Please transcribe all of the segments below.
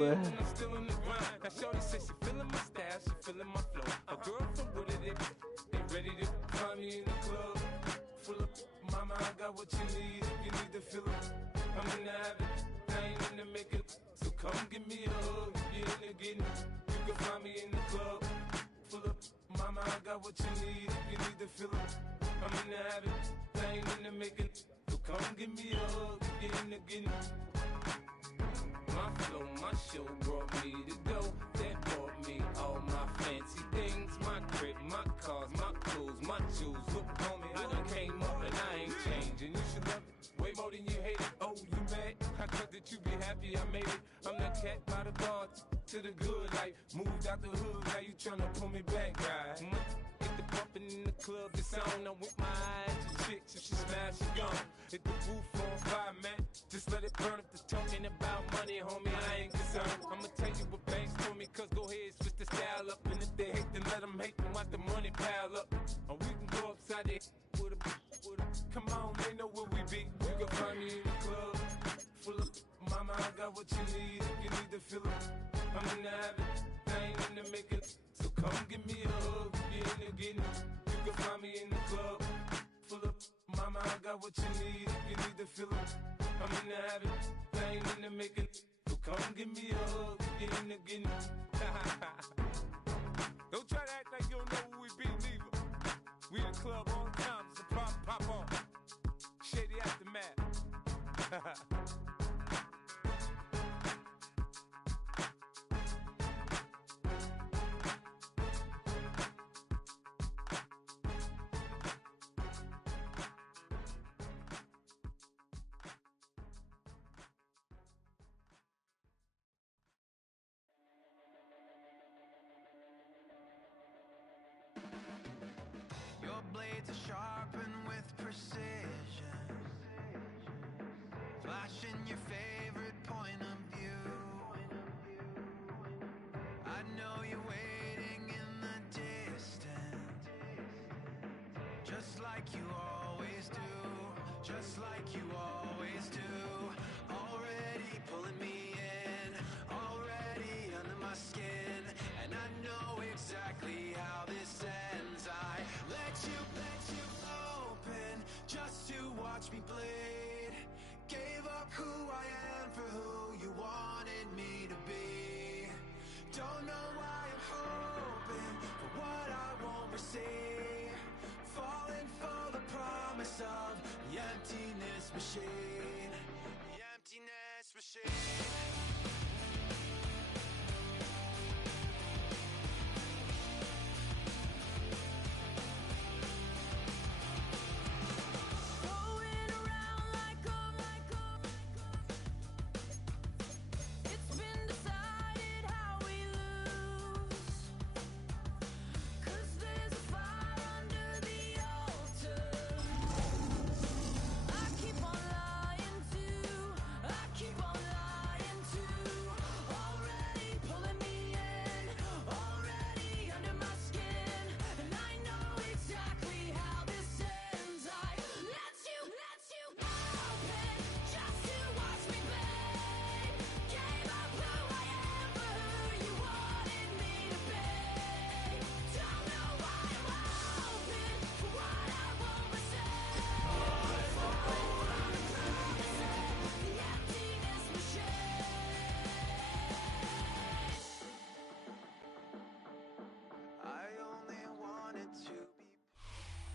When I'm still in the grind. Now shorty says she feeling my style, she feeling my flow. A girl from Wooded, they ready to find me in the club. Full of mama, I got what you need. If you need to fill it, I'm in the habit. I ain't in the makeup, so come give me a hug. If you're in the getting, you can find me in the club. Full of mama, I got what you need. If you need to fill it, I'm in the habit. I ain't in the makeup, so come give me a hug. If you're in the getting. My flow, my show brought me to go. That brought me all my fancy things. My crib, my cars, my clothes, my shoes. Look, homie, I done came up and I ain't changing. You should love it way more than you hate it. Oh, you mad? I thought that you be happy I made it. I'm the cat by the bar to the good life. Moved out the hood, now you tryna pull me back, right? Get the bumpin' in the club, it's on. I'm with my eyes to chicks. If she smash, she gone. Hit the roof on fire, man. Just let it burn if the talking about money, homie, I ain't concerned. I'ma tell you what banks told me, cause go ahead, switch the style up. And if they hate, then let them hate, then watch the money pile up. Or we can go upside there with a, come on, they know where we be. You can find me in the club, full of mama, I got what you need. If you need to fill it, I'm in the habit, I ain't in the making. So come give me a hug, if you're in the getting. You can find me in the club, full of mama, I got what you need. If you need to fill it, I'm in the habit, I ain't in the making. So come give me a hug, if you're in the getting. Don't try to act like you don't know who we be, neither. We in the club all the time, it's a pop on. Shady Aftermath. Your blades are sharpened with precision, flashing your favorite point of view. I know you're waiting in the distance, just like you always do, just like you always do. Already pulling me in, already under my skin, and I know exactly how this ends. I let you open just to watch me bleed. Gave up who I am for who you wanted me to be. Don't know why I'm hoping for what I won't receive. Falling for the promise of the emptiness machine. The emptiness machine.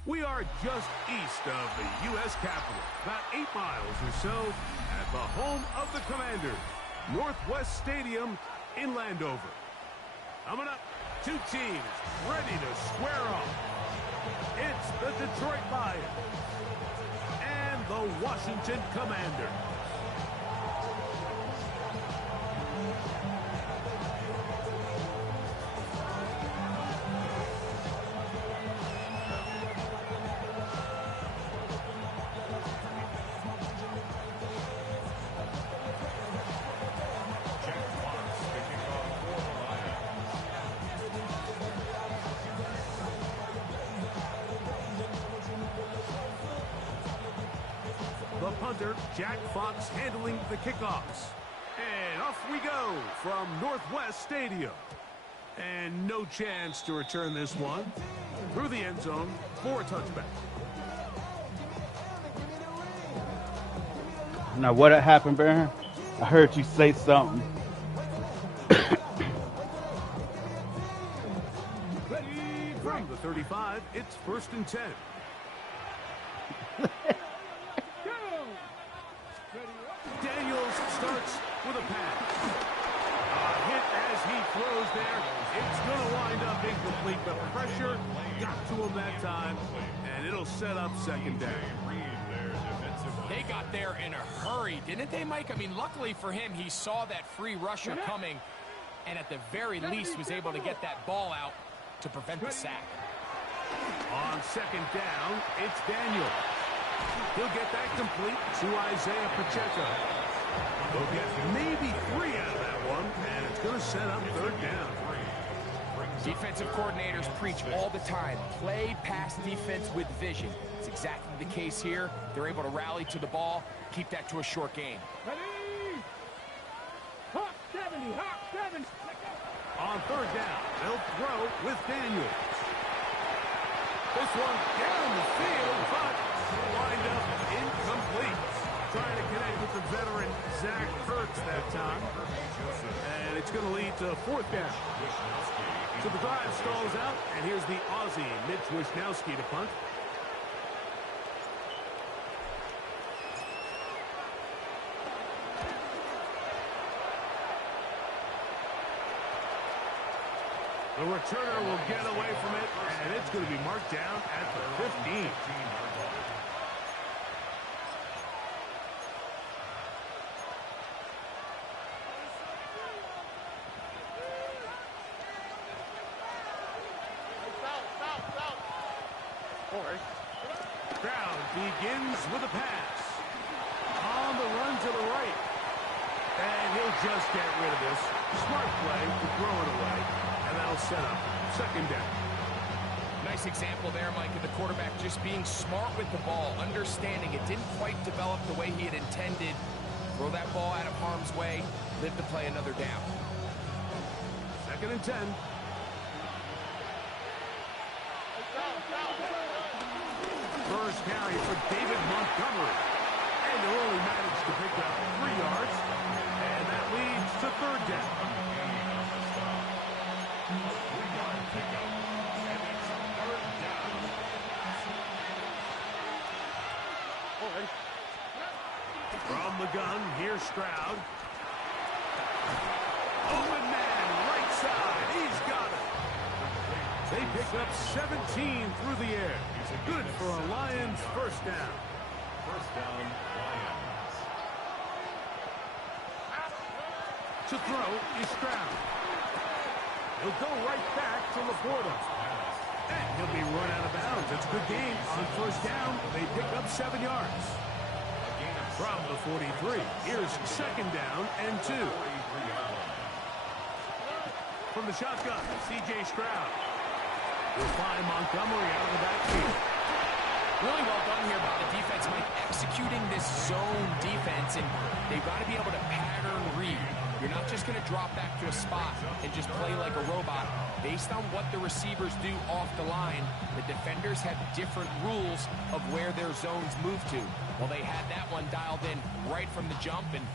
We are just east of the U.S. Capitol, about 8 miles or so, at the home of the Commanders, Northwest Stadium in Landover. Coming up, two teams ready to square off. It's the Detroit Lions and the Washington Commanders. The punter, Jack Fox, handling the kickoffs. And off we go from Northwest Stadium. And no chance to return this one. Through the end zone for a touchback. Now, what happened, Baron? I heard you say something. From the 35, it's 1st and 10. Daniels starts with a pass. A hit as he throws there. It's going to wind up incomplete, but pressure got to him that time, and it'll set up 2nd down. They got there in a hurry, didn't they, Mike? I mean, luckily for him, he saw that free rusher coming, and at the very least was able to get that ball out to prevent the sack. On 2nd down, it's Daniel. He'll get that complete to Isaiah Pacheco. He'll get maybe 3 out of that one, and it's going to set up 3rd down. Defensive coordinators preach all the time, play pass defense with vision. It's exactly the case here. They're able to rally to the ball, keep that to a short game. On 3rd down, they'll throw with Daniels. This one down the field, but lined up incomplete. Trying to connect with the veteran Zach Ertz that time. And it's going to lead to 4th down. So the drive stalls out, and here's the Aussie, Mitch Wisnowski, to punt. The returner will get away from it, and it's going to be marked down at the 15. Brown begins with a pass. On the run to the right. And he'll just get rid of this. Smart play to throw it away. And that'll set up 2nd down. Nice example there, Mike, of the quarterback just being smart with the ball, understanding it didn't quite develop the way he had intended. Throw that ball out of harm's way, live to play another down. 2nd and 10. First carry for David Montgomery. And he'll only manage to pick up 3 yards. And that leads to 3rd down. From the gun, here's Stroud. Open man, right side. He's got it. They pick up 17 through the air. Good for a Lions 1st down. 1st down, Lions. To throw is Stroud. He'll go right back to Laporta. And he'll be run out of bounds. It's a good game. On 1st down, they pick up 7 yards. From the 43, here's 2nd down and 2. From the shotgun, C.J. Stroud. We'll find Montgomery out of the backfield. Really well done here by the defense, Mike, executing this zone defense, and they've got to be able to pattern read. You're not just going to drop back to a spot and just play like a robot. Based on what the receivers do off the line, the defenders have different rules of where their zones move to. Well, they had that one dialed in right from the jump, and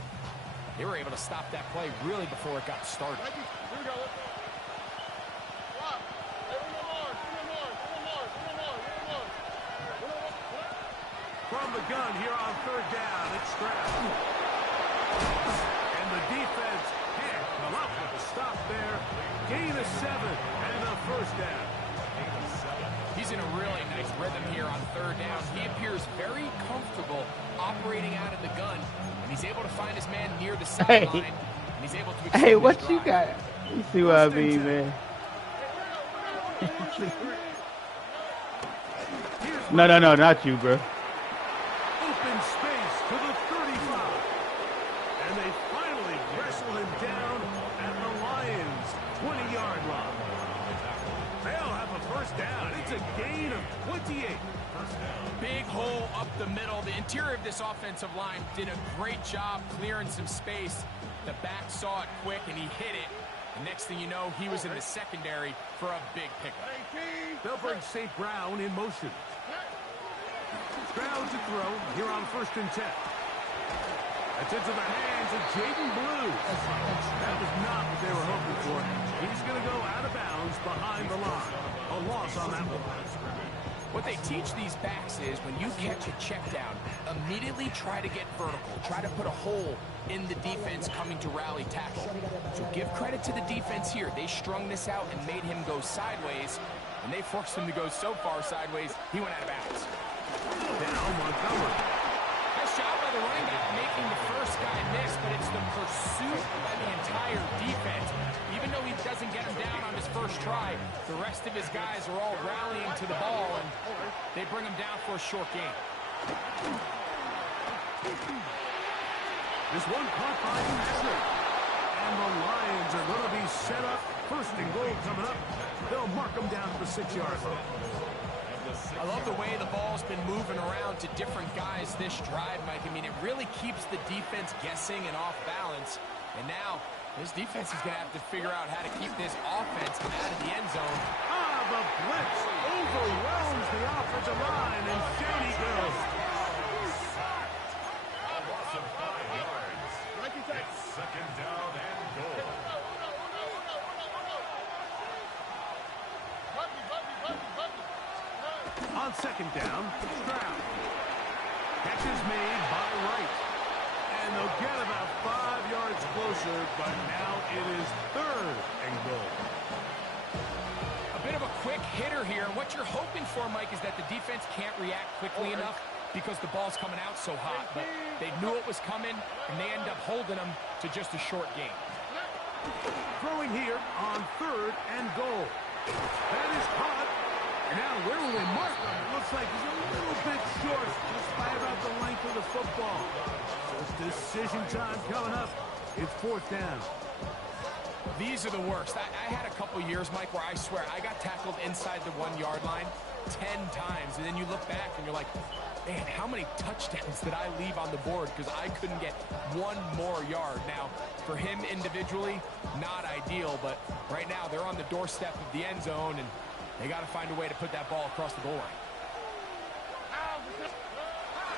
they were able to stop that play really before it got started. Here we go. From the gun here on 3rd down, it's Stroud. And the defense can't come up with a stop there. Gain of 7 and a 1st down. He's in a really nice rhythm here on 3rd down. He appears very comfortable operating out of the gun, and he's able to find his man near the sideline. And he's able to extend Hey, what his you drive. got? You see what I mean, man? No, not you, bro. Open space to the 35. And they finally wrestle him down at the Lions' 20-yard line. They'll have a 1st down. It's a gain of 28. Big hole up the middle. The interior of this offensive line did a great job clearing some space. The back saw it quick, and he hit it. The next thing you know, he was in the secondary for a big pickup. They'll bring St. Brown in motion. Brown to throw here on 1st and 10. That's into the hands of Jaden Blue. That was not what they were hoping for. He's going to go out of bounds behind the line. A loss on that one. What they teach these backs is when you catch a check down, immediately try to get vertical. Try to put a hole in the defense coming to rally tackle. So give credit to the defense here. They strung this out and made him go sideways, and they forced him to go so far sideways, he went out of bounds. Now Montgomery. Nice job by the running back making the first guy miss, but it's the pursuit by the entire defense. Even though he doesn't get him down on his first try, the rest of his guys are all rallying to the ball, and they bring him down for a short gain. This one caught by Ashley. And the Lions are going to be set up. 1st and goal coming up. They'll mark them down to the 6-yard line. I love the way the ball's been moving around to different guys this drive, Mike. I mean, it really keeps the defense guessing and off balance. And now, this defense is going to have to figure out how to keep this offense out of the end zone. The blitz overwhelms the offensive line, and down he goes. A loss of 5 yards. It's 2nd down and goal. On 2nd down, Stroud. Catch is made by Wright. And they'll get about 5 yards closer, but now it is 3rd and goal. A bit of a quick hitter here, and what you're hoping for, Mike, is that the defense can't react quickly enough because the ball's coming out so hot. But they knew it was coming, and they end up holding them to just a short gain. Throwing here on 3rd and goal. That is caught. And now where will they mark him? It looks like he's a little bit short, just by about the length of the football. So it's decision time coming up. It's 4th down. These are the worst. I had a couple years, Mike, where I swear I got tackled inside the 1-yard line 10 times. And then you look back and you're like, man, how many touchdowns did I leave on the board because I couldn't get one more yard? Now, for him individually, not ideal, but right now they're on the doorstep of the end zone, and they got to find a way to put that ball across the goal line.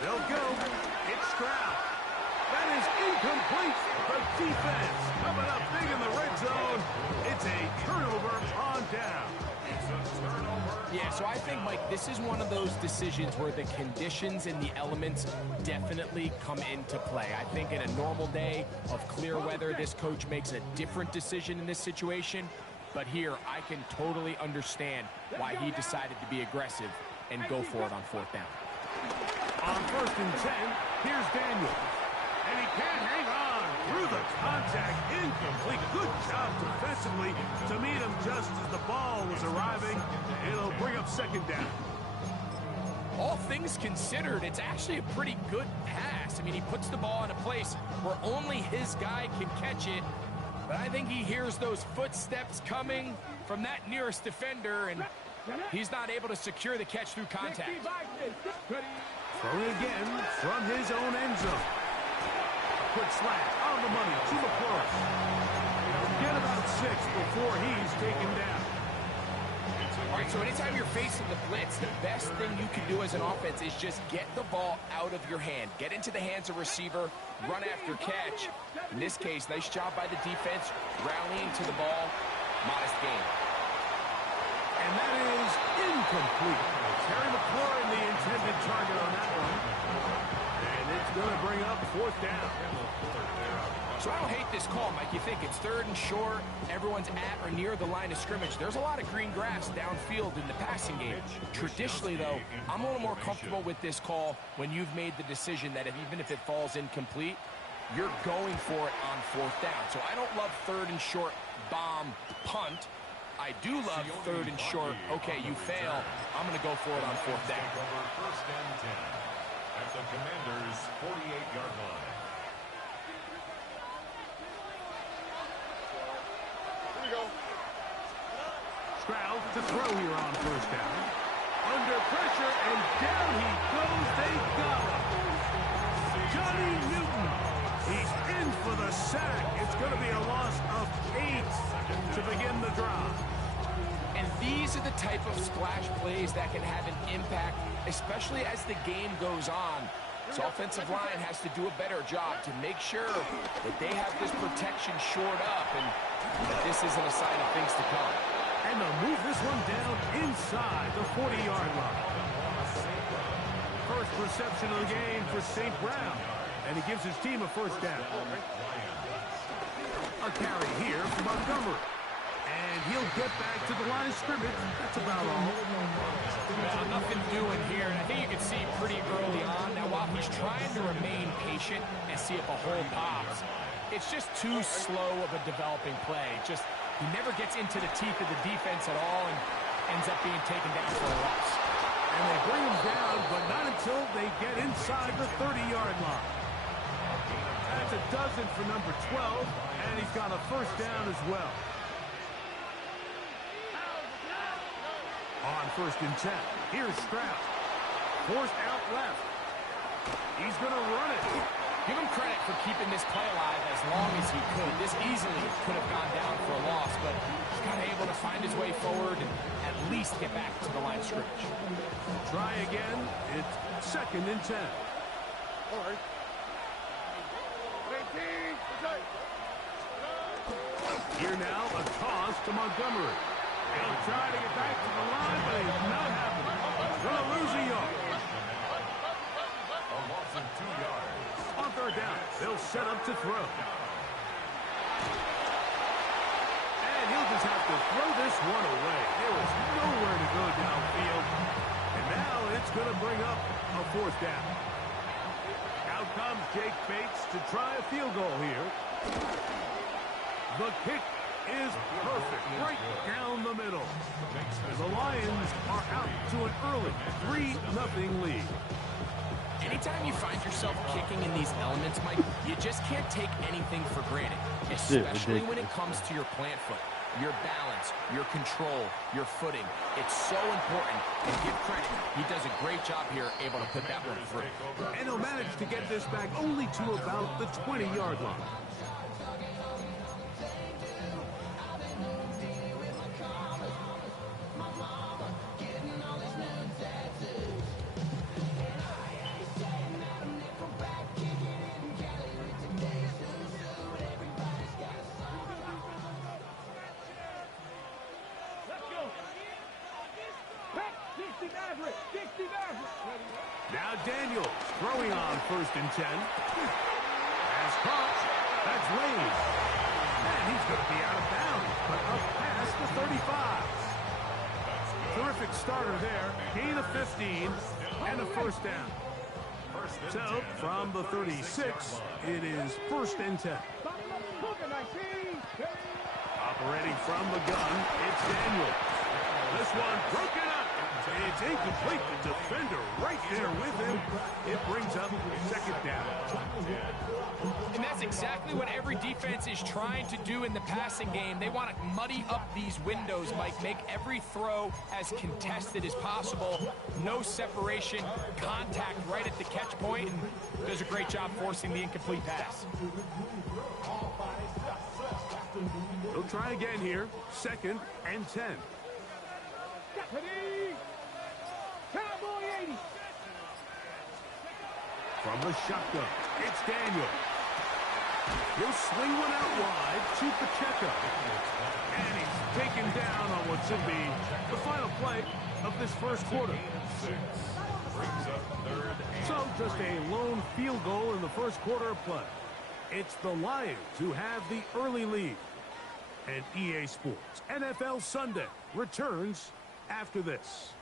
They'll go. It's Stroud. That is incomplete. The defense coming up big in the red zone. It's a turnover on down. It's a turnover. Yeah, so I think, Mike, this is one of those decisions where the conditions and the elements definitely come into play. I think in a normal day of clear weather, this coach makes a different decision in this situation. But here, I can totally understand why he decided to be aggressive and go for it on 4th down. On 1st and 10, here's Daniel. And he can't hang on through the contact. Incomplete. Good job defensively to meet him just as the ball was arriving. It'll bring up 2nd down. All things considered, it's actually a pretty good pass. I mean, he puts the ball in a place where only his guy can catch it. But I think he hears those footsteps coming from that nearest defender, and he's not able to secure the catch through contact. Throwing again from his own end zone. Quick slant on the money to McClure. Get about 6 before he's taken down. All right, so anytime you're facing the blitz, the best thing you can do as an offense is just get the ball out of your hand. Get into the hands of receiver, run after catch. In this case, nice job by the defense, rallying to the ball, modest gain. And that is incomplete. Terry McLaurin, the intended target on that one. And it's going to bring up 4th down. So I don't hate this call, Mike. You think it's 3rd and short, everyone's at or near the line of scrimmage. There's a lot of green grass downfield in the passing game. Traditionally, though, I'm a little more comfortable with this call when you've made the decision that even if it falls incomplete, you're going for it on 4th down. So I don't love 3rd and short, bomb, punt. I do love 3rd and short, okay, you fail, I'm going to go for it on 4th down. 1st and 10 at the Commanders' 48-yard line. Stroud to throw here on 1st down. Under pressure, and down he goes. They got him. Johnny Newton He's in for the sack. It's going to be a loss of 8 to begin the drive. And these are the type of splash plays that can have an impact, especially as the game goes on. This offensive line has to do a better job to make sure that they have this protection shored up and that this isn't a sign of things to come. And they'll move this one down inside the 40-yard line. First reception of the game for St. Brown, and he gives his team a first down. A carry here for Montgomery. And he'll get back to the line of scrimmage. That's about all. Well, nothing doing here, and I think you can see pretty early on. Now, while he's trying to remain patient and see if a hole pops, it's just too slow of a developing play. He never gets into the teeth of the defense at all and ends up being taken down for a loss. And they bring him down, but not until they get inside the 30-yard line. That's a dozen for number 12, and he's got a first down as well. On 1st and 10, here's Stroud. Forced out left. He's going to run it. Give him credit for keeping this play alive as long as he could. This easily could have gone down for a loss, but he's kind of able to find his way forward and at least get back to the line of scrimmage. Try again. It's 2nd and 10. All right. 18. Here now, a toss to Montgomery. He'll try to get back to the line, but he's not happening. Going to lose a yard. A loss of 2 yards. On 3rd down, they'll set up to throw. And he'll just have to throw this one away. There was nowhere to go downfield. And now it's going to bring up a 4th down. Out comes Jake Bates to try a field goal here. The kick is perfect, right down the middle. The Lions are out to an early 3-0 lead. Anytime you find yourself kicking in these elements, Mike, you just can't take anything for granted, especially when it comes to your plant foot, your balance, your control, your footing. It's so important, and give credit. He does a great job here, able to put that one through. And he'll manage to get this back only to about the 20-yard line. Now Daniels throwing on 1st and 10. As caught. That's Wade. And he's going to be out of bounds, but up past the 35. Terrific starter there. Gain of 15 and a first down. So from the 36, it is 1st and 10. Operating from the gun, it's Daniels. This one broken up. It's incomplete. The defender right there with him. It brings up 2nd down. And that's exactly what every defense is trying to do in the passing game. They want to muddy up these windows, Mike, make every throw as contested as possible. No separation, contact right at the catch point, and does a great job forcing the incomplete pass. They'll try again here. 2nd and 10. From the shotgun, it's Daniel. He'll swing one out wide to Pacheco. And he's taken down on what should be the final play of this first quarter. So just a lone field goal in the first quarter of play. It's the Lions who have the early lead. And EA Sports NFL Sunday returns after this.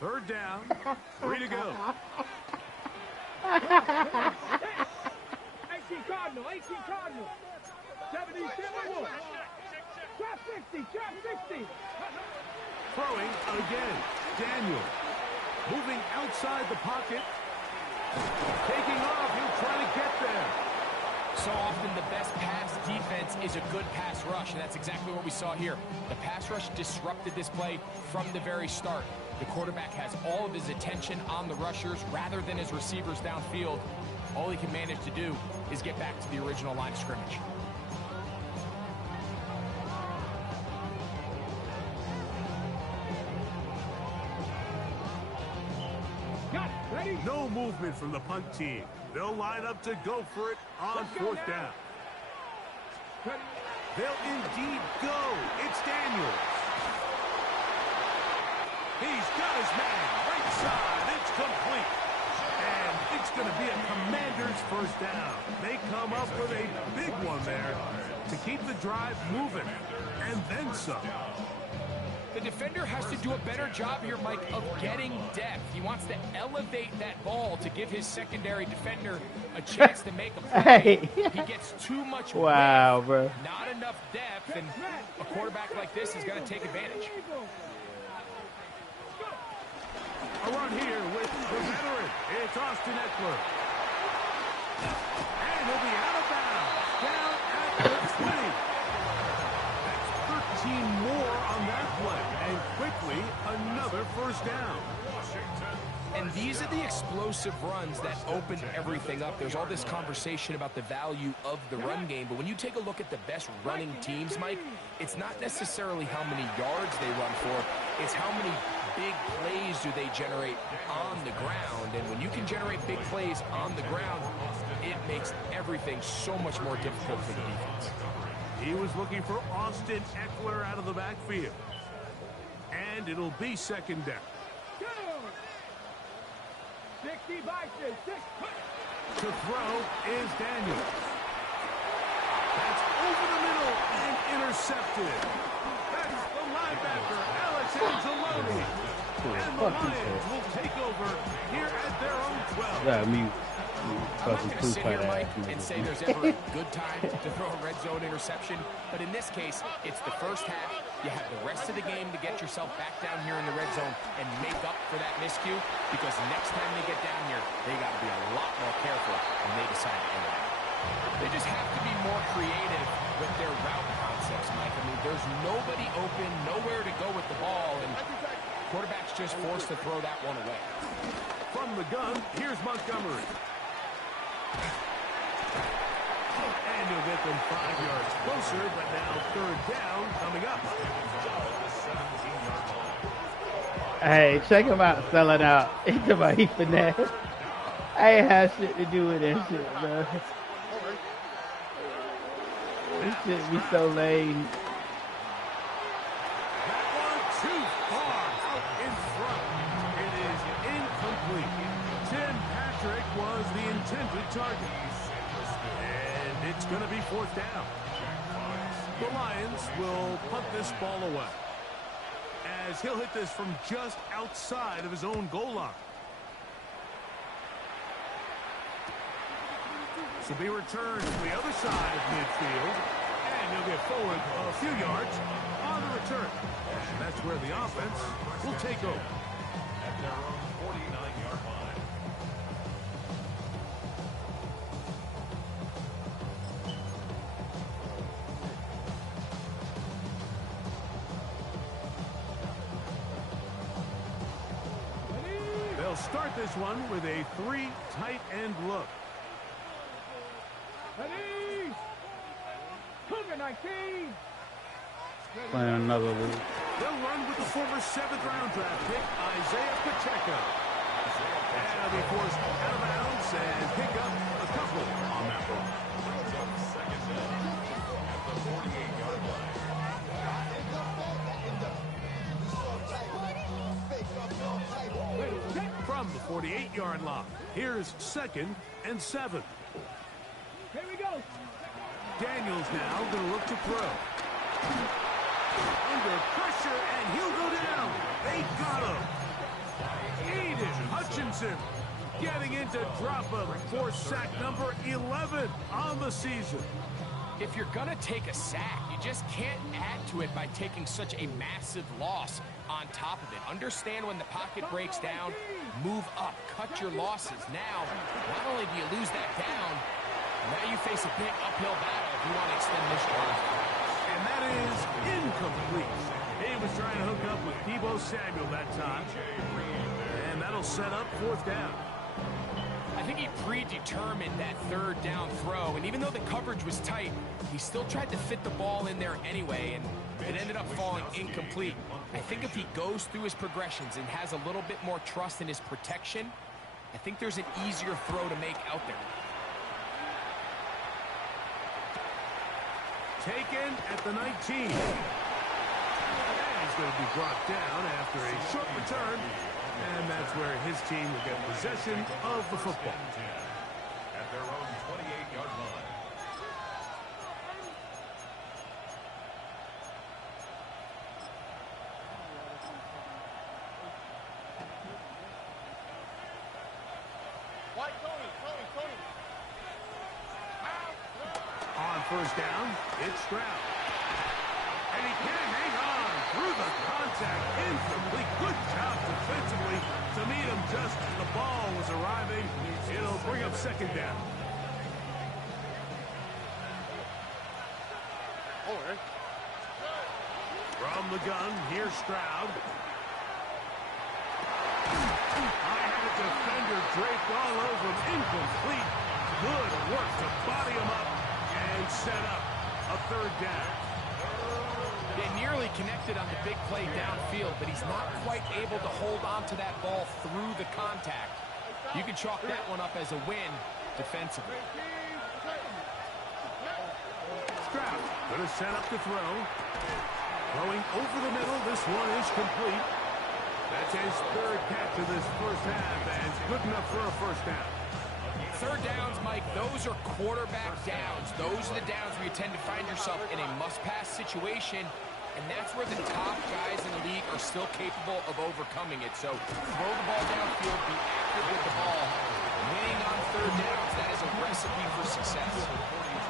Third down, 3 to go. 18 Cardinal, 18 Cardinal. 70, 71. Trap 60, trap 60. Throwing again. Daniel. Moving outside the pocket. Taking off. He'll try to get there. So often the best pass defense is a good pass rush, and that's exactly what we saw here. The pass rush disrupted this play from the very start. The quarterback has all of his attention on the rushers rather than his receivers downfield. All he can manage to do is get back to the original line of scrimmage. No movement from the punt team. They'll line up to go for it on fourth down. They'll indeed go. It's Daniels. He's got his man. Right side. It's complete. And it's going to be a Commander's first down. They come up with a big one there to keep the drive moving. And then some. The defender has to do a better job here, Mike, of getting depth. He wants to elevate that ball to give his secondary defender a chance to make a play. He gets too much width, bro. not enough depth, and a quarterback like this is going to take advantage. A run here with the veteran. It's Austin Eckler. And he'll be out of bounds. Down at the 20. That's 13 more on that play. And quickly, another first down. And these are the explosive runs that open everything up. There's all this conversation about the value of the run game, but when you take a look at the best running teams, Mike, it's not necessarily how many yards they run for, it's how many big plays do they generate on the ground. And when you can generate big plays on the ground, it makes everything so much more difficult for the defense. He was looking for Austin Eckler out of the backfield. And it'll be second down. 60 by 6. To throw is Daniels. That's over the middle and intercepted. That's the linebacker, Alex Anzalone. And the Lions will take over here at their own 12. Yeah, mute. I'm not going to sit here, Mike, and say there's ever a good time to throw a red zone interception, but in this case, it's the first half. You have the rest of the game to get yourself back down here in the red zone and make up for that miscue, because next time they get down here, they got to be a lot more careful when they decide to enter. They just have to be more creative with their route concepts, Mike. I mean, there's nobody open, nowhere to go with the ball, and quarterback's just forced to throw that one away. From the gun, here's Montgomery. And he'll get them 5 yards closer, but now third down coming up. Hey, check him out selling out. He's about he finesse. I ain't have shit to do with that shit, bro. This shit be so lame. That one too far out in front. It is incomplete. Tim Patrick was the intended target. And it's going to be fourth down. The Lions will punt this ball away, as he'll hit this from just outside of his own goal line. To be returned to the other side of midfield, and he'll get forward a few yards on the return. And that's where the offense will take over. At their own 49-yard line. They'll start this one with a 3 tight end look. Ready? Cougar 19. Playing another league. They'll run with the former 7th-round draft pick, Isaiah Pacheco. And he'll be forced out of bounds and pick up a couple on that one. Second down at the 48-yard line. From the 48-yard line, here's 2nd and 7. Here we go. Daniels now going to look to throw. Under pressure, and he'll go down. They got him. Aiden Hutchinson getting into drop him for sack number 11 on the season. If you're going to take a sack, you just can't add to it by taking such a massive loss on top of it. Understand when the pocket breaks down, move up, cut your losses. Now, not only do you lose that down, now you face a big uphill battle if you want to extend this drive. And that is incomplete. He was trying to hook up with Deebo Samuel that time. And that'll set up 4th down. I think he predetermined that 3rd down throw, and even though the coverage was tight, he still tried to fit the ball in there anyway, and it ended up falling incomplete. I think if he goes through his progressions and has a little bit more trust in his protection, I think there's an easier throw to make out there. Taken at the 19. And he's going to be brought down after a short return. And that's where his team will get possession of the football. At their own 28-yard line. On 1st down, it's Stroud. And he can hang on through the contact. Incomplete. Good job defensively to meet him just as the ball was arriving. It'll bring up 2nd down. From the gun, here's Stroud. I had a defender draped all over him. Incomplete. Good work to body him up and set up a 3rd down. They nearly connected on the big play downfield, but he's not quite able to hold on to that ball through the contact. You can chalk that one up as a win defensively. Stroud going to set up to throw. Throwing over the middle. This one is complete. That's his 3rd catch of this 1st half, and good enough for a 1st down. 3rd downs, Mike, those are quarterback downs. Those are the downs where you tend to find yourself in a must-pass situation, and that's where the top guys in the league are still capable of overcoming it. So throw the ball downfield, be accurate with the ball. Winning on 3rd downs, that is a recipe for success.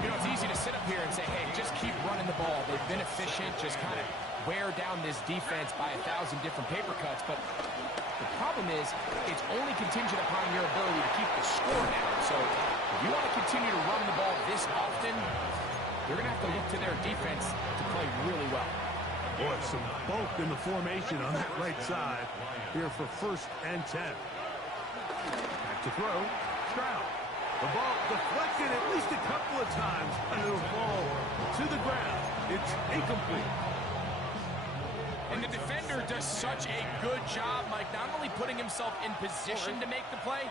You know, it's easy to sit up here and say, hey, just keep running the ball. They've been efficient, just kind of wear down this defense by 1,000 different paper cuts, but the problem is, it's only contingent upon your ability to keep the score down. So if you want to continue to run the ball this often, you're going to have to look to their defense to play really well. Boy, some bulk in the formation on that right side here for 1st and 10. Back to throw. Stroud. The ball deflected at least a couple of times, and it'll fall to the ground. It's incomplete. And the defender does such a good job, Mike, not only putting himself in position to make the play,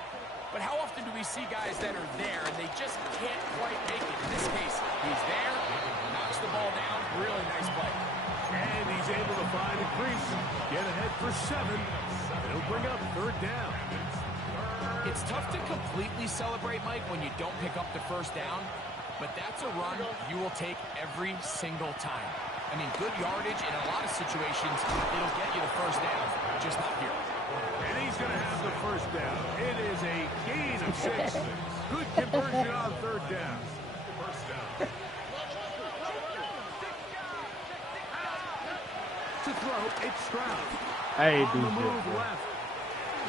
but how often do we see guys that are there and they just can't quite make it? In this case, he's there, knocks the ball down, really nice play. And he's able to find a crease, get ahead for 7. It'll bring up 3rd down. It's tough to completely celebrate, Mike, when you don't pick up the 1st down, but that's a run you will take every single time. I mean, good yardage in a lot of situations, it'll get you the 1st down, just not here. And he's going to have the 1st down. It is a gain of 6. Good conversion on 3rd down. First down. To throw, it's Stroud. Hey, On the dude, move left.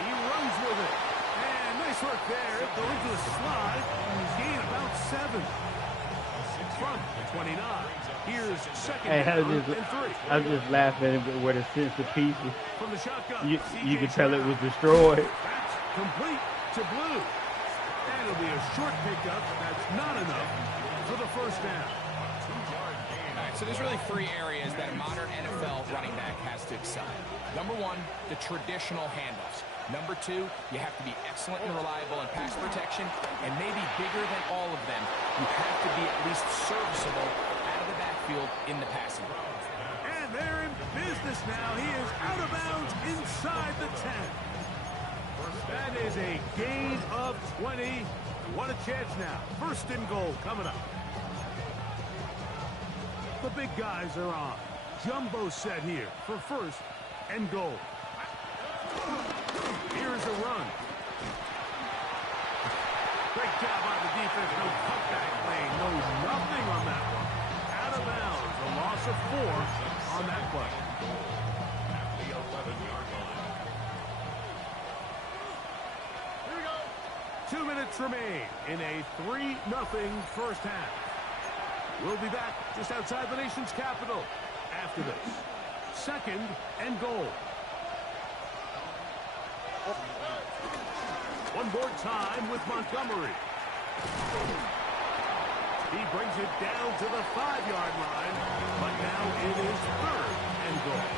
He runs with it. And nice work there. Going to the slide. Gain about 7. From 29. Here's 2nd Hey, down and 3. I was just laughing at it with a sense of peace. From the shotgun. You could tell it was destroyed. That's complete to Blue. And it'll be a short pickup. That's not enough for the 1st down. All right, so there's really 3 areas that a modern NFL running back has to excel in. Number 1, the traditional handoffs. Number 2, you have to be excellent and reliable in pass protection, and maybe bigger than all of them, you have to be at least serviceable out of the backfield in the passing game. And they're in business now. He is out of bounds inside the 10. That is a gain of 20. What a chance now. 1st and goal coming up. The big guys are on. Jumbo set here for 1st and goal. Here's a run. Great job on the defense. No cutback lane. No nothing on that one. Out of bounds. A loss of 4 on that play. 11-yard line. Here we go. 2 minutes remain in a 3-0 first half. We'll be back just outside the nation's capital after this. 2nd and goal. One more time with Montgomery. He brings it down to the 5-yard line, but now it is 3rd and goal.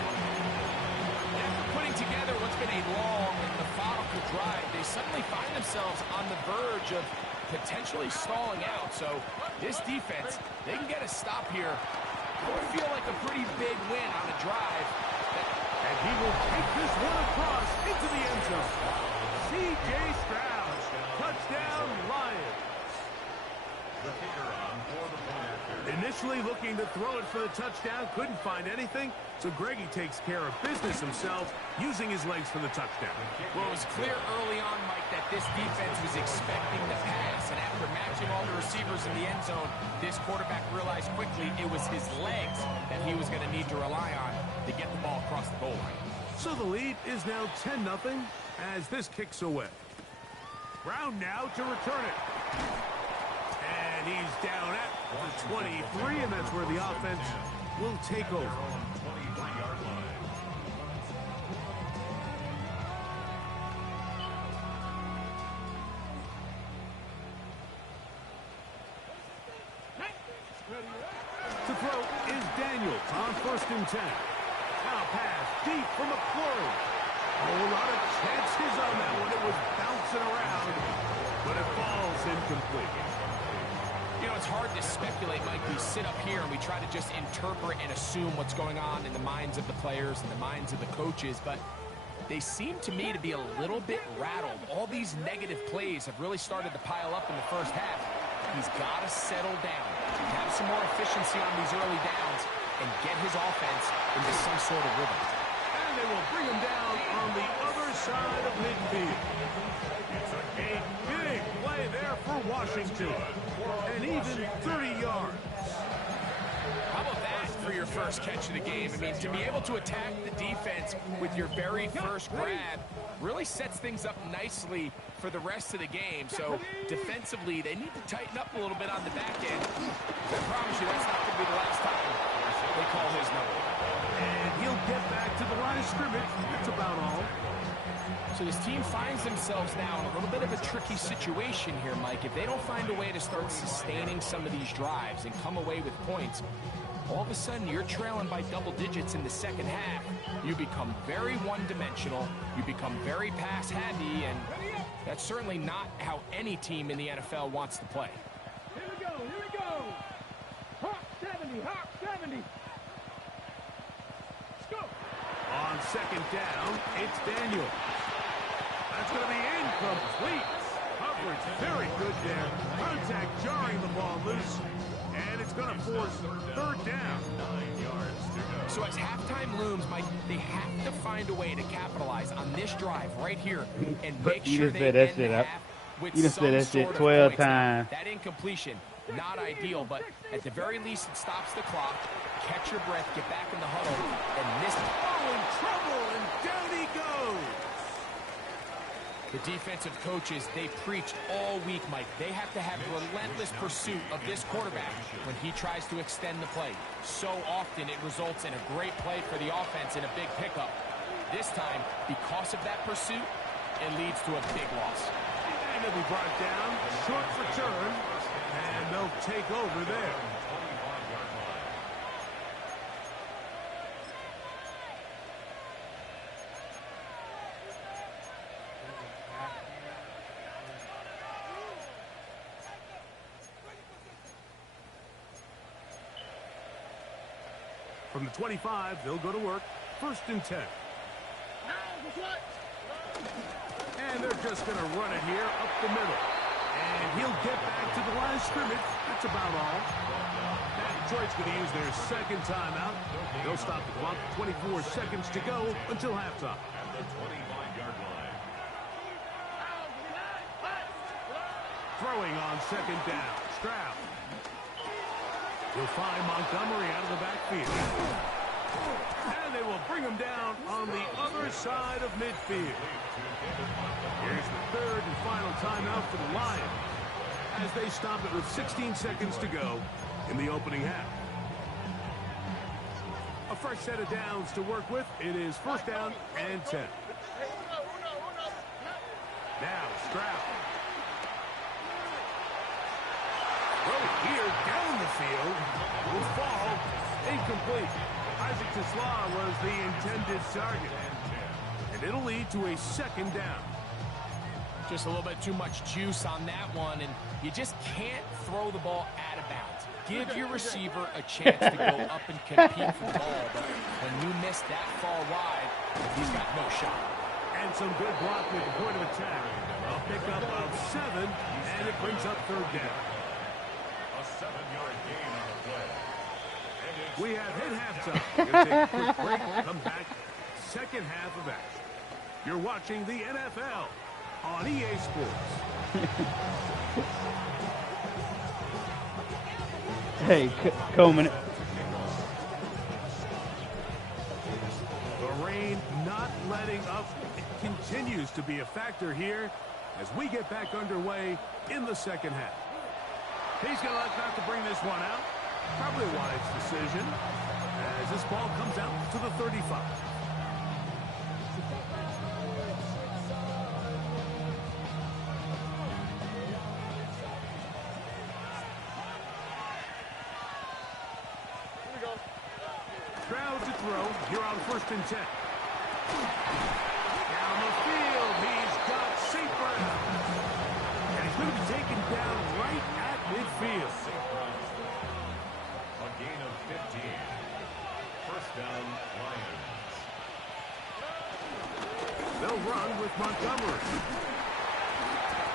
After putting together what's been a long and methodical drive, they suddenly find themselves on the verge of potentially stalling out. So this defense, they can get a stop here. It would feel like a pretty big win on a drive. And he will take this one across into the end zone. C.J. Stroud, touchdown Lions. The kicker on for the point after. Initially looking to throw it for the touchdown, couldn't find anything, so Greggy takes care of business himself, using his legs for the touchdown. Well, it was clear early on, Mike, that this defense was expecting the pass, and after matching all the receivers in the end zone, this quarterback realized quickly it was his legs that he was going to need to rely on to get the ball across the goal line. So the lead is now 10-0 as this kicks away. Brown now to return it. And he's down at the 23, and that's where the offense will take over. 23-yard line. To throw is Daniels on 1st and 10. Now pass deep for McClure. A whole lot of chances on that one. It was bouncing around, but it falls incomplete. You know, it's hard to speculate, Mike. We sit up here and we try to just interpret and assume what's going on in the minds of the players and the minds of the coaches, but they seem to me to be a little bit rattled. All these negative plays have really started to pile up in the first half. He's got to settle down, have some more efficiency on these early downs, and get his offense into some sort of rhythm. And they will bring him down on the other side of midfield. It's a big play there for Washington. And even 30 yards. How about that for your first catch of the game? I mean, to be able to attack the defense with your very first grab really sets things up nicely for the rest of the game. So defensively, they need to tighten up a little bit on the back end. I promise you that's not going to be the last time they call his number. And he'll get back to the line of scrimmage. That's about all. So this team finds themselves now in a little bit of a tricky situation here, Mike. If they don't find a way to start sustaining some of these drives and come away with points, all of a sudden you're trailing by double digits in the second half. You become very one-dimensional. You become very pass-heavy, and that's certainly not how any team in the NFL wants to play. Here we go. Here we go. Hawk 70. Hawk 70. Let's go. On 2nd down, it's Daniel. That's going to be incomplete. Coverage very good there. Contact jarring the ball loose. And it's going to force 3rd down. 9 yards to go. So as halftime looms, Mike, they have to find a way to capitalize on this drive right here and make You sure just they said that end shit the up. half with You just said some that shit sort of 12 points. Now, times. that incompletion, not ideal, but at the very least it stops the clock. Catch your breath, get back in the huddle, and this. Oh, in trouble, and down he goes. The defensive coaches, they preached all week, Mike. They have to have relentless pursuit of this quarterback when he tries to extend the play. So often it results in a great play for the offense and a big pickup. This time, because of that pursuit, it leads to a big loss. And he'll be brought down, short return, and they'll take over there. 25-yard line. From the 25, they'll go to work. 1st and 10. And they're just going to run it here up the middle. And he'll get back to the line of scrimmage. That's about all. And Detroit's going to use their 2nd timeout. They'll stop the clock. 24 seconds to go until halftime. At the 25-yard line. Throwing on 2nd down. Stroud. He'll find Montgomery out of the backfield. And they will bring him down on the other side of midfield. Here's the third and final timeout for the Lions as they stop it with 16 seconds to go in the opening half. A fresh set of downs to work with. It is first down and 10. Now Stroud. Throw here down the field. Will fall. Incomplete. Isaac Tesla was the intended target. And it'll lead to a second down. Just a little bit too much juice on that one, and you just can't throw the ball out of bounds. Give your receiver a chance to go up and compete for the ball, but when you miss that far wide, he's got no shot. And some good blocking at the point of attack. A pickup of 7, and it brings up third down. A 7-yard gain on the play. We have hit halftime. We're going to take a quick break. Come back. Second half of action. You're watching the NFL on EA Sports. Hey, Coleman. The rain not letting up. It continues to be a factor here as we get back underway in the second half. He's going to elect not to bring this one out. Probably a wise decision as this ball comes out to the 35. Stroud to throw here on 1st and 10. Down the field, he's got St. Brown. And he's going to be taken down right at midfield. A gain of 15. First down, Lions. They'll run with Montgomery.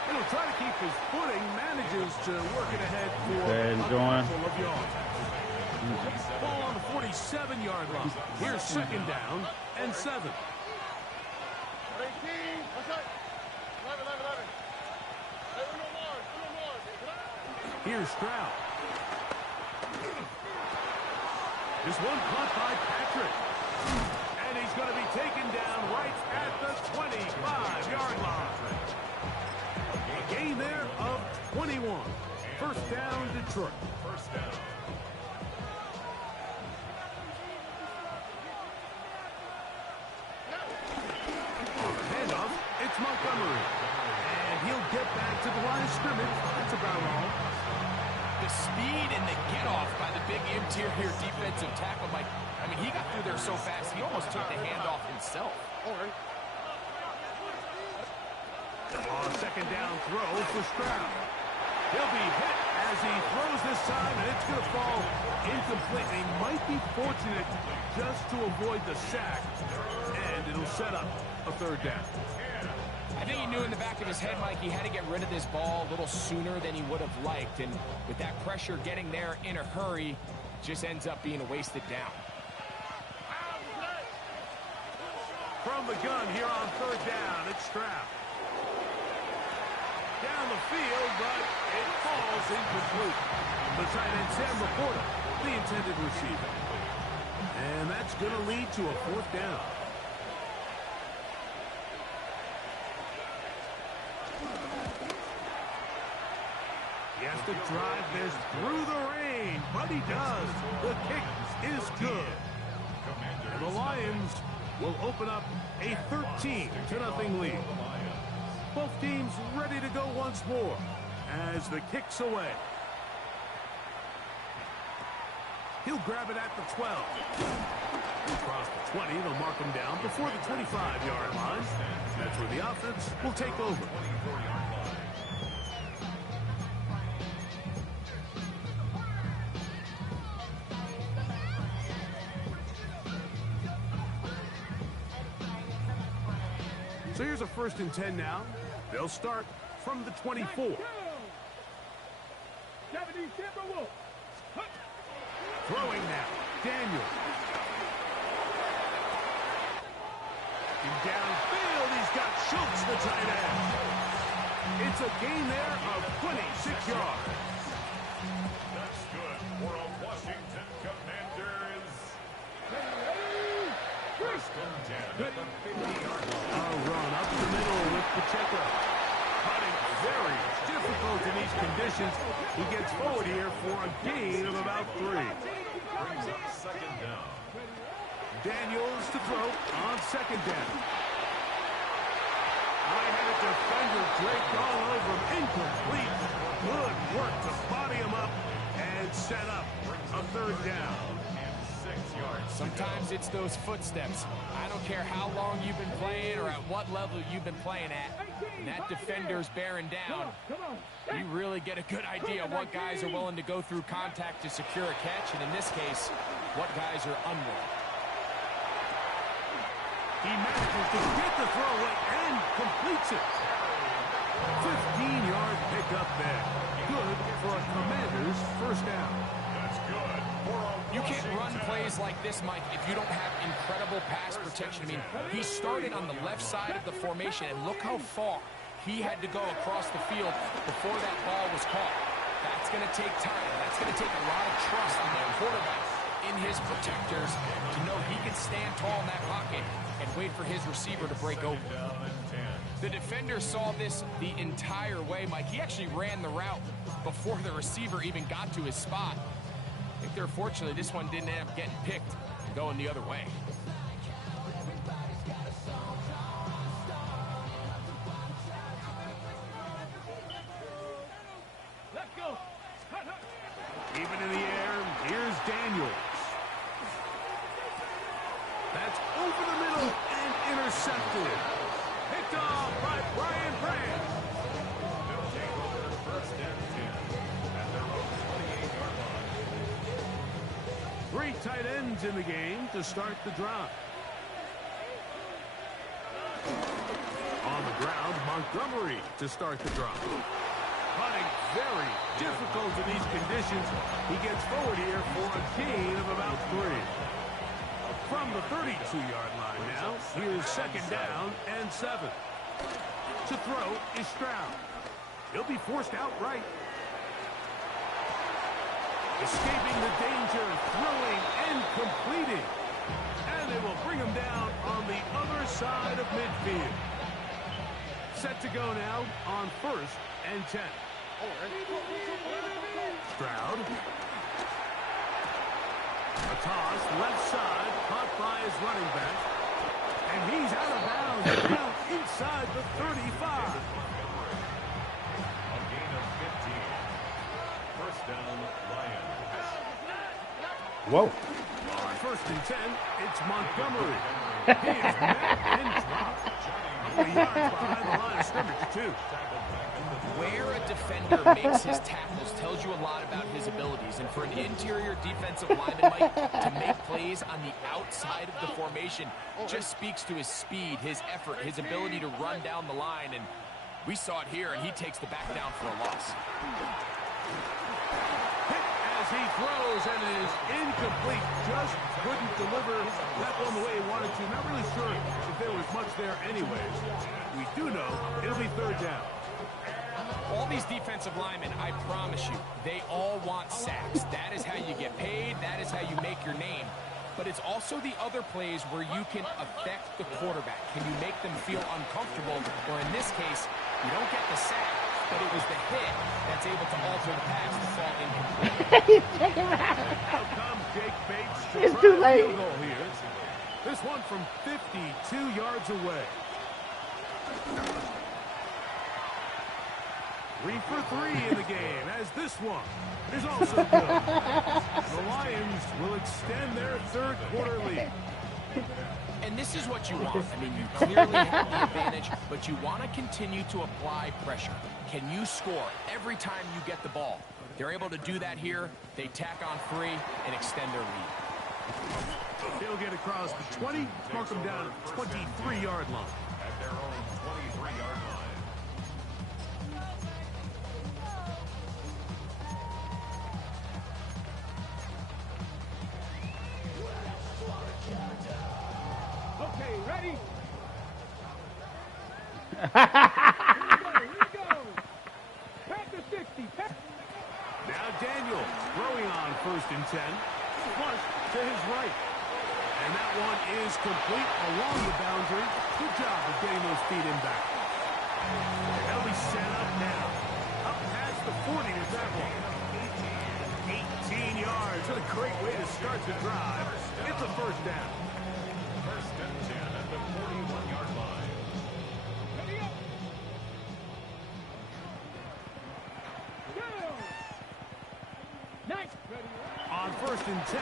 He'll try to keep his footing, manages to work it ahead for a couple of yards. Ball on the 47-yard line. Here's second down and 7. Here's Stroud. This one caught by Patrick. And he's going to be taken down right at the 25-yard line. A gain there of 21. First down, Detroit. First down. Handoff, it's Montgomery. And he'll get back to the line of scrimmage. That's about all. The speed and the get-off by the big interior defensive tackle, Mike. I mean, he got through there so fast, he almost took the handoff himself. On a second down throw for Stroud. He'll be hit as he throws this time, and it's going to fall incomplete. He might be fortunate just to avoid the sack, and it'll set up a third down. I think he knew in the back of his head, Mike, he had to get rid of this ball a little sooner than he would have liked. And with that pressure getting there in a hurry, just ends up being a wasted down. From the gun here on third down, it's Stroud. Down the field, but it falls incomplete. The tight end, Sam Laporta, the intended receiver. And that's going to lead to a fourth down. He has to drive this through the rain, but he does. The kick is good. And the Lions will open up a 13-0 lead. Both teams ready to go once more as the kick's away. He'll grab it at the 12. Across the 20, they'll mark him down before the 25-yard line. That's where the offense will take over. So here's a 1st and 10 now. They'll start from the 24. Throwing now, Daniel. Downfield, he's got Schultz, the tight end. It's a gain there of 26 yards. That's good for a Washington Commanders A run up the middle with Pacheco. Cutting very difficult in these conditions. He gets forward here for a gain of about 3. Brings up second down. Daniels to throw on second down. I had a defender draped all over him. Incomplete. Good work to body him up and set up a third down. And 6 yards. Sometimes it's those footsteps. I don't care how long you've been playing or at what level you've been playing at. And that defender's bearing down. You really get a good idea of what guys are willing to go through contact to secure a catch, and in this case, what guys are unwilling. He manages to get the throw away and completes it. 15-yard pickup there. Good for a Commanders first down. That's good. You can't run plays like this, Mike, if you don't have incredible pass protection. I mean, he started on the left side of the formation, and look how far he had to go across the field before that ball was caught. That's going to take time. That's going to take a lot of trust in that quarterback, in his protectors, to know he can stand tall in that pocket and wait for his receiver to break open. The defender saw this the entire way, Mike. He actually ran the route before the receiver even got to his spot. I think they're fortunate this one didn't end up getting picked and going the other way. Let's go. Even in the air, here's Daniels. That's over the middle and intercepted. Picked off by Brian Brandt. They'll take over first and 10 at their own 28-yard line. 3 tight ends in the game to start the drive. On the ground, Montgomery to start the drive. Putting very difficult in these conditions. He gets forward here for a gain of about 3. From the 32-yard line now, here's second down and 7. To throw is Stroud. He'll be forced outright. Escaping the danger, throwing and completing. And they will bring him down on the other side of midfield. Set to go now on first and 10. Stroud. A toss, left side, caught by his running back. And he's out of bounds, down inside the 35. A gain of 15. First down, Lions. Whoa. On first and 10, it's Montgomery. He is met and dropped. 3 yards behind the line of scrimmage, too. Where a defender makes his tackles tells you a lot about his abilities. And for an interior defensive lineman, Mike, to make plays on the outside of the formation just speaks to his speed, his effort, his ability to run down the line. And we saw it here, and he takes the back down for a loss. Hit as he throws and is incomplete. Just couldn't deliver that one the way he wanted to. Not really sure if there was much there anyways. We do know it'll be third down. All these defensive linemen, I promise you, they all want sacks. That is how you get paid. That is how you make your name. But it's also the other plays where you can affect the quarterback. Can you make them feel uncomfortable? Or in this case, you don't get the sack, but it was the hit that's able to alter the pass to fall incomplete. Check him out. Out comes Jake Bates to It's try too a late. field goal here. This one from 52 yards away. 3 for 3 in the game, as this one is also good. The Lions will extend their third quarter lead. And this is what you want. I mean, you clearly have the advantage, but you want to continue to apply pressure. Can you score every time you get the ball? They're able to do that here. They tack on 3 and extend their lead. They'll get across the 20, mark them down at the 23-yard line. At their own 23-yard line. Okay, ready? Here we go. Pack the 60. Now Daniels throwing on first and 10. Flush to his right. And that one is complete along the boundary. Good job of getting those feet in back. They'll be set up now. Up past the 40 with that one. 18 yards. What a great way to start the drive. It's a first down. First and 10 at the 41-yard line. Nice. On first and 10,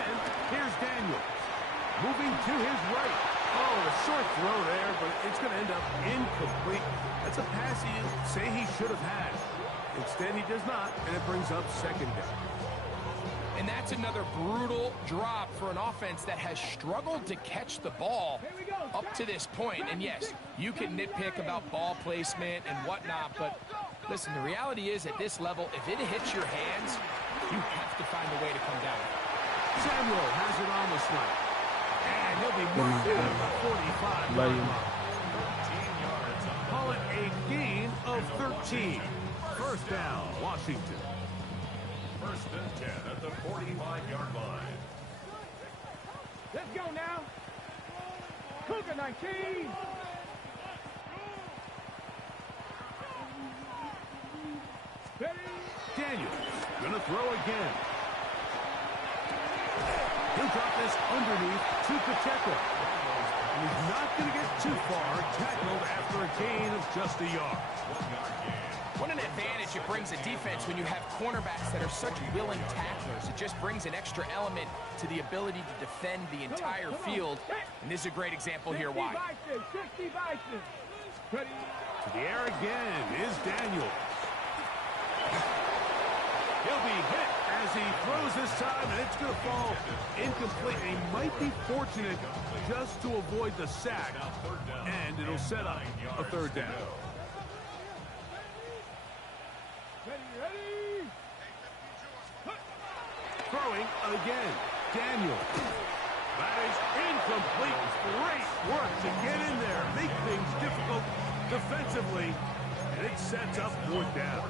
here's Daniels. Moving to his right. Oh, a short throw there, but it's going to end up incomplete. That's a pass you say he should have had. Instead, he does not, and it brings up second down. And that's another brutal drop for an offense that has struggled to catch the ball up to this point. And yes, you can nitpick about ball placement and whatnot, but listen, the reality is at this level, if it hits your hands, you have to find a way to come down. Samuel has it on the slant. And he'll be marked in at the 45-yard line. 13 yards on the Call it a gain of 13. First down, Washington. first and 10 at the 45-yard line. Let's go now. Cougar 19. Ready? Daniels gonna throw again. He'll drop this underneath to Pacheco. And he's not going to get too far, tackled after a gain of just a yard. 1-yard gain. What an advantage it brings a defense when you have cornerbacks that are such willing tacklers. It just brings an extra element to the ability to defend the entire field. And this is a great example here why. 60 Bison. Ready? To the air again is Daniels. He'll be hit as he throws this time, and it's going to fall incomplete. He might be fortunate just to avoid the sack, and it'll set up a third down. Ready? Throwing again, Daniels. That is incomplete. Great work to get in there, make things difficult defensively, and it sets up fourth down.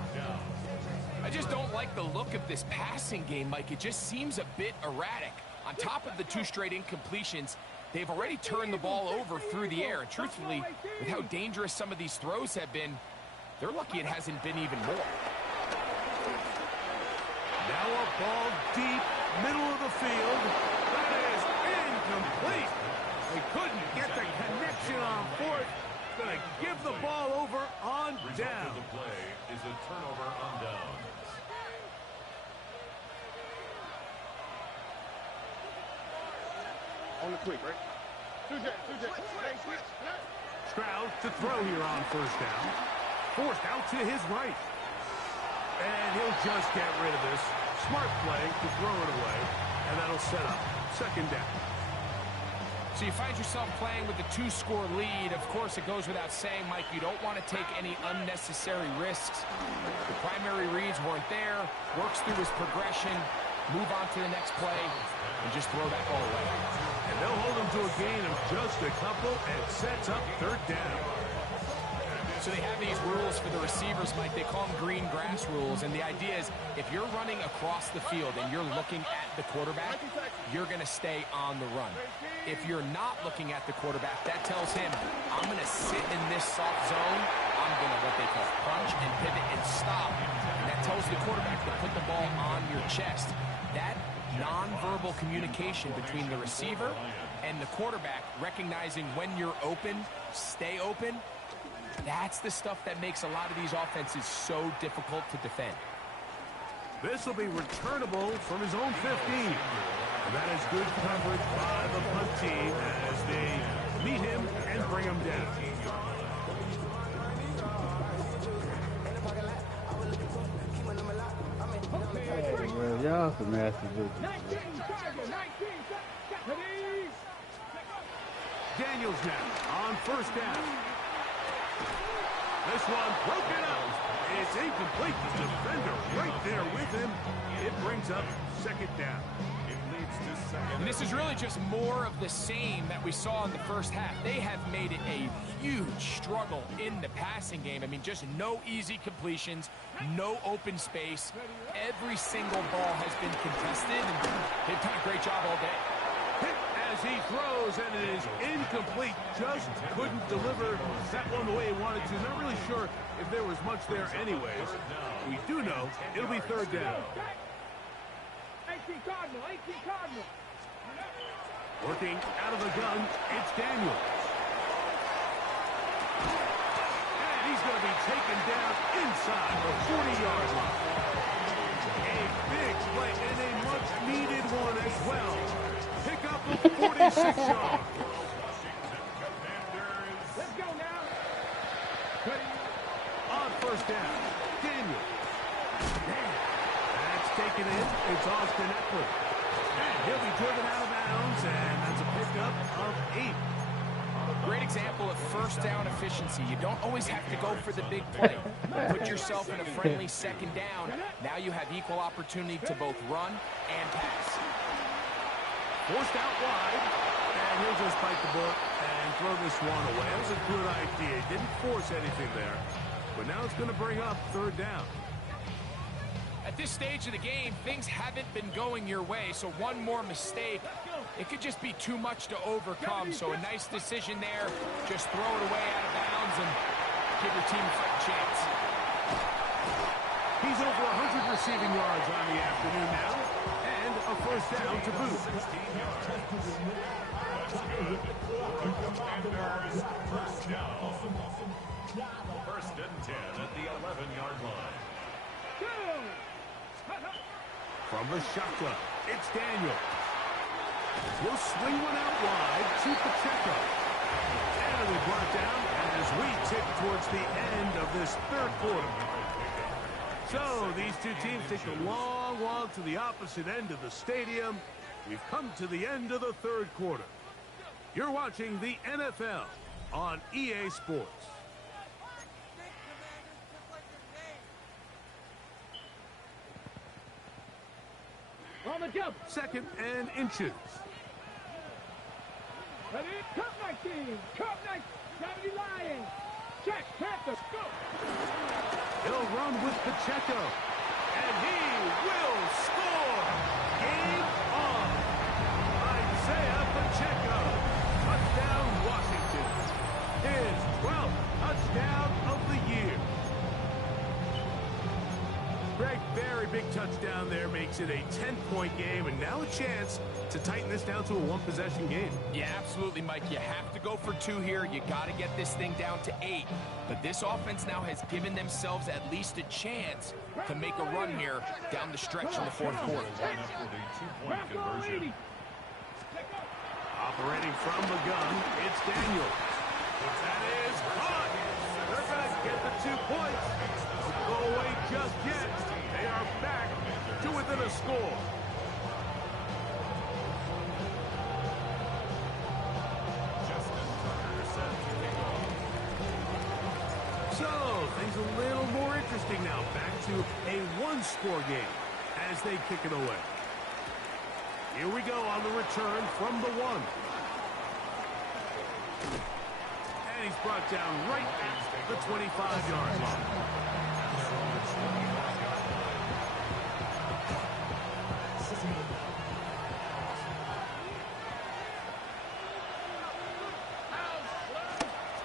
I just don't like the look of this passing game, Mike. It just seems a bit erratic. On top of the 2 straight incompletions, they've already turned the ball over through the air. And truthfully, with how dangerous some of these throws have been, they're lucky it hasn't been even more. Now a ball deep, middle of the field. That is incomplete. They couldn't get the connection on fourth. Going to give the ball over on Result down. of the play is a turnover on downs. On the quick, right? Stroud to throw here on first down. Forced out to his right. And he'll just get rid of this. Smart play to throw it away. And that'll set up second down. So you find yourself playing with a 2-score lead. Of course, it goes without saying, Mike, you don't want to take any unnecessary risks. The primary reads weren't there. Works through his progression. Move on to the next play. And just throw that ball away. And they'll hold him to a gain of just a couple and sets up third down. So they have these rules for the receivers, Mike. They call them green grass rules. And the idea is if you're running across the field and you're looking at the quarterback, you're going to stay on the run. If you're not looking at the quarterback, that tells him, I'm going to sit in this soft zone. I'm going to what they call punch and pivot and stop. And that tells the quarterback to put the ball on your chest. That nonverbal communication between the receiver and the quarterback, recognizing when you're open, stay open, that's the stuff that makes a lot of these offenses so difficult to defend. This will be returnable from his own 15. And that is good coverage by the punt team as they meet him and bring him down. Hey, bro, y'all some nasty bitches. 19 target. 19. Ready? Daniels now on first down. This one broken up. It's incomplete. The defender right there with him. It brings up second down. It leads to second. And this is really just more of the same that we saw in the first half. They have made it a huge struggle in the passing game. I mean, just no easy completions, no open space. Every single ball has been contested, and they've done a great job all day. Hit as As he throws, and it is incomplete. Just couldn't deliver that one the way he wanted to. Not really sure if there was much there anyways. We do know it'll be third down. 18 Cardinal, 18 Cardinal. Working out of the gun, it's Daniel. And he's going to be taken down inside the 40-yard line. A big play and a much-needed one as well. Pick up the 46 yards. Let's go now. On first down, Daniel. That's taken in. It's Austin Eckler. And he'll be driven out of bounds, and that's a pickup of 8. Great example of first down efficiency. You don't always have to go for the big play. Put yourself in a friendly second down. Now you have equal opportunity to both run and pass. Forced out wide, and he'll just bite the bullet and throw this one away. That was a good idea. Didn't force anything there, but now it's going to bring up third down. At this stage of the game, things haven't been going your way, so one more mistake, it could just be too much to overcome. So a nice decision there. Just throw it away out of bounds and give your team a fight chance. He's over 100 receiving yards on the afternoon now, and a first down to boot. First and 10 at the 11-yard line. From the shotgun, it's Daniel. He'll swing one out wide to Pacheco. And it'll be brought down as we tick towards the end of this third quarter. So these two teams take a long walk to the opposite end of the stadium. We've come to the end of the third quarter. You're watching the NFL on EA Sports. On the jump. Second and inches. Ready? Cup 19. Cup 19. 70 Lions. Check. Panthers. Go. He'll run with Pacheco. And he will score. Game on. Isaiah Pacheco. Touchdown, Washington. His 12th touchdown of the year. Greg, very big touchdown there, makes it a 10-point game, and now a chance to tighten this down to a one-possession game. Yeah, absolutely, Mike. You have to go for 2 here. You got to get this thing down to 8. But this offense now has given themselves at least a chance to make a run here down the stretch in the fourth quarter. Operating from the gun, it's Daniels. That is caught. They're going to get the 2 points. Don't go away just yet. They are back to within a score. So, things a little more interesting now. Back to a one-score game as they kick it away. Here we go on the return from the 1. And he's brought down right at the 25-yard line.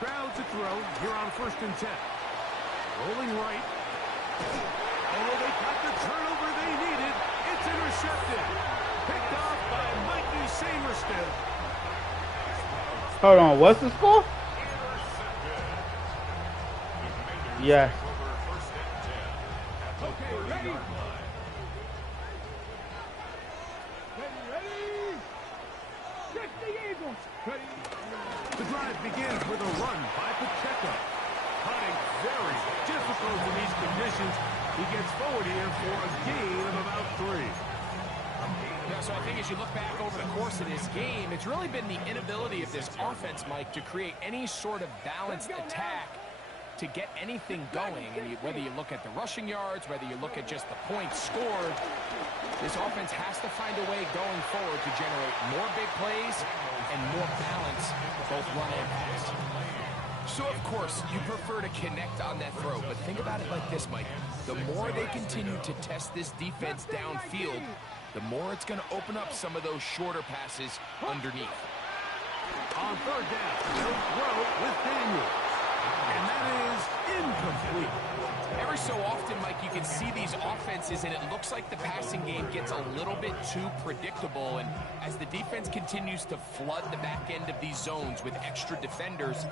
Crowd to throw here on 1st and 10. Rolling right. Oh, they got the turnover they needed. It's intercepted. Picked off by Mikey Samerston. Hold on, what's the score? Yes. Okay, ready? Ready? Check the Eagles. Ready? The drive begins with a run by Pacheco. Hunting very difficult in these conditions. He gets forward here for a gain of about 3. Yeah, so I think as you look back over the course of this game, it's really been the inability of this offense, Mike, to create any sort of balanced attack to get anything going. And whether you look at the rushing yards, whether you look at just the points scored, this offense has to find a way going forward to generate more big plays and more balance, both run and pass. So, of course, you prefer to connect on that throw, but think about it like this, Mike. The more they continue to test this defense downfield, the more it's going to open up some of those shorter passes underneath. On third down, they'll throw with Daniels. And that is incomplete. Every so often, Mike, you can see these offenses, and it looks like the passing game gets a little bit too predictable. And as the defense continues to flood the back end of these zones with extra defenders,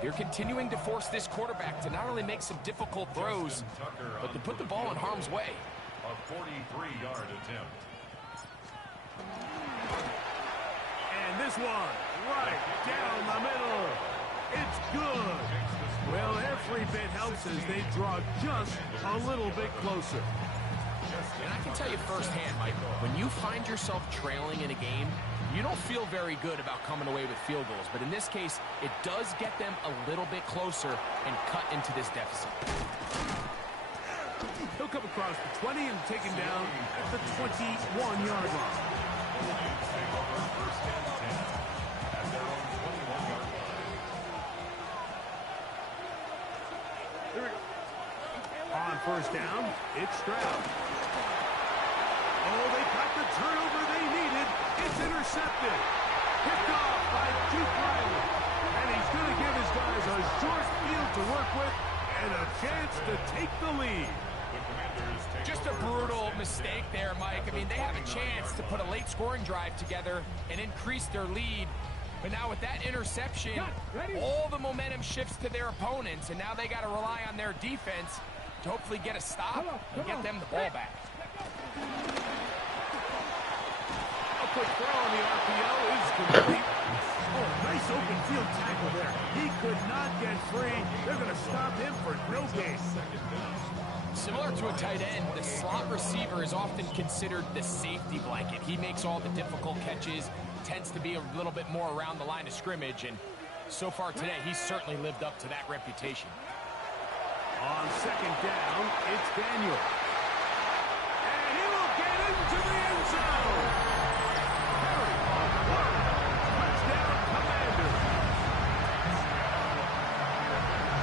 they're continuing to force this quarterback to not only make some difficult throws, but to put the ball in harm's way. A 43-yard attempt. And this one, right down the middle. It's good. Well, every bit helps as they draw just a little bit closer. And I can tell you firsthand, Mike, when you find yourself trailing in a game, you don't feel very good about coming away with field goals. But in this case, it does get them a little bit closer and cut into this deficit. He'll come across the 20 and take him down at the 21-yard line. On first down, it's Stroud. Oh, they got the turnover they needed. It's intercepted. Picked off by Duke Riley. And he's going to give his guys a short field to work with and a chance to take the lead. Just a brutal mistake there, Mike. I mean, they have a chance to put a late scoring drive together and increase their lead. But now with that interception, all the momentum shifts to their opponents, and now they got to rely on their defense to hopefully get a stop and get them the ball back. A quick throw on the RPO is complete. Oh, nice open field tackle there. He could not get free. They're going to stop him for no gain. Similar to a tight end, the slot receiver is often considered the safety blanket. He makes all the difficult catches, tends to be a little bit more around the line of scrimmage, and so far today, he's certainly lived up to that reputation. On second down, it's Daniel. And he will get into the end zone. Perry on the block. Touchdown, Commanders.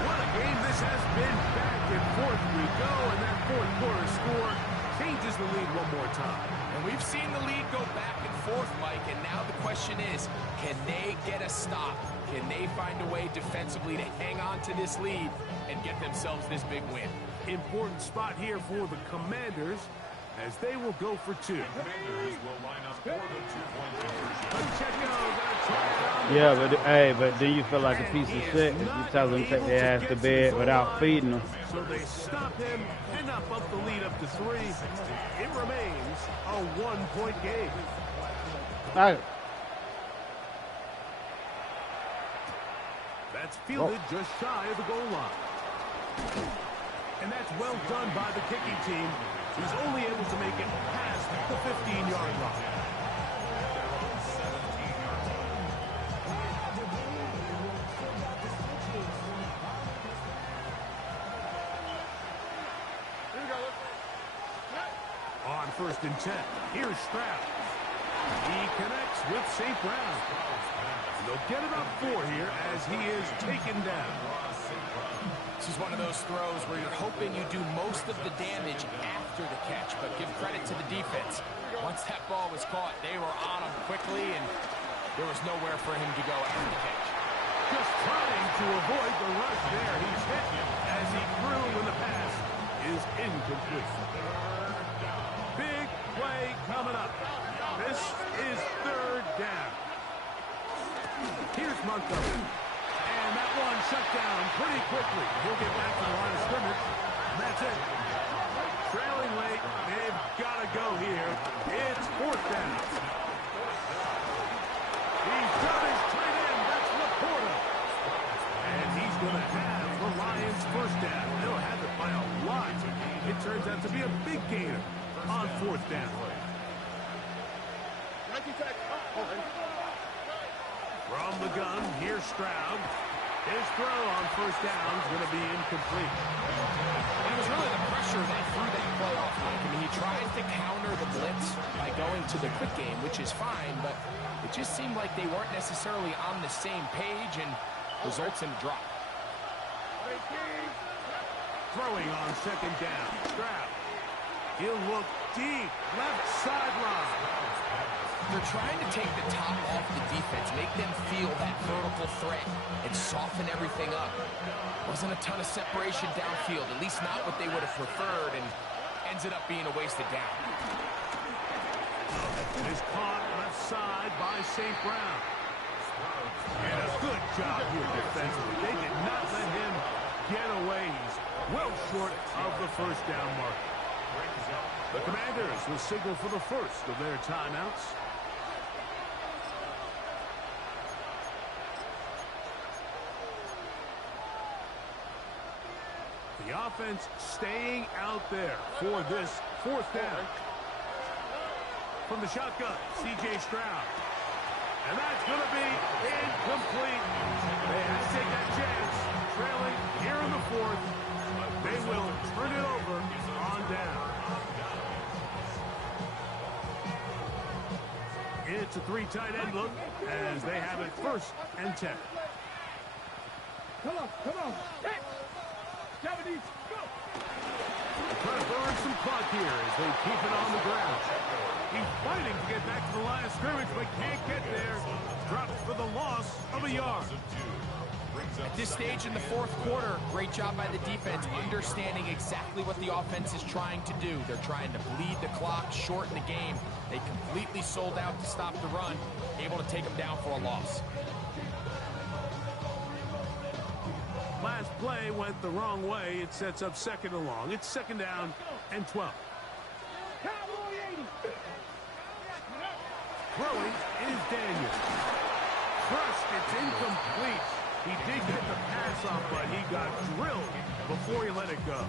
What a game this has been. Back and forth we go, and that fourth quarter score changes the lead one more time. And we've seen the lead go back and forth, Mike, and now the question is, can they get a stop? Can they find a way defensively to hang on to this lead and get themselves this big win? Important spot here for the Commanders as they will go for two. Commanders will line up for the two-point conversion. Pacheco gonna try it on. Yeah, but do you feel like a piece of shit if you tell them to take their ass to bed without feeding them? So they stop him and up the lead up to 3. It remains a 1-point game. All right. That's fielded just shy of the goal line. And that's well done by the kicking team, who's only able to make it past the 15-yard line. On first and 10, here's Stroud. He connects with St. Brown. They'll get about 4 here as he is taken down. This is one of those throws where you're hoping you do most of the damage after the catch, but give credit to the defense. Once that ball was caught, they were on him quickly, and there was nowhere for him to go after the catch. Just trying to avoid the rush there. He's hit as he threw when the pass is incomplete. Big play coming up. This is third down. Here's Montgomery. And that one shut down pretty quickly. He'll get back to the line of scrimmage. And that's it. Trailing late. They've got to go here. It's fourth down. He's got his tight end. That's Laporta. And he's going to have the Lions first down. They'll have it by a lot. It turns out to be a big gainer on fourth down. From the gun, here's Stroud. His throw on first down is going to be incomplete. And it was really the pressure that threw that play off, Mike. I mean, he tries to counter the blitz by going to the quick game, which is fine, but it just seemed like they weren't necessarily on the same page and results in a drop. Throwing on second down, Stroud. He'll look deep, left sideline. They're trying to take the top off the defense, make them feel that vertical threat, and soften everything up. Wasn't a ton of separation downfield, at least not what they would have preferred, and ends it up being a wasted down. It is caught left side by St. Brown. And a good job here defensively. They did not let him get away. He's well short of the first down mark. The Commanders will signal for the first of their timeouts. The offense staying out there for this fourth down. From the shotgun, C.J. Stroud. And that's going to be incomplete. They had to take that chance. Trailing here in the fourth. They will turn it over on down. It's a three tight end look as they have it 1st and 10. Come on. Hey. 70, go. Trying to burn some clock here as they keep it on the ground. He's fighting to get back to the line of scrimmage, but can't get there. Drops for the loss of a yard. At this stage in the fourth quarter, great job by the defense, understanding exactly what the offense is trying to do. They're trying to bleed the clock, shorten the game. They completely sold out to stop the run, able to take them down for a loss. Last play went the wrong way. It sets up 2nd and long. It's 2nd down and 12. Throwing is Daniel. First, it's incomplete. He did get the pass off, but he got drilled before he let it go.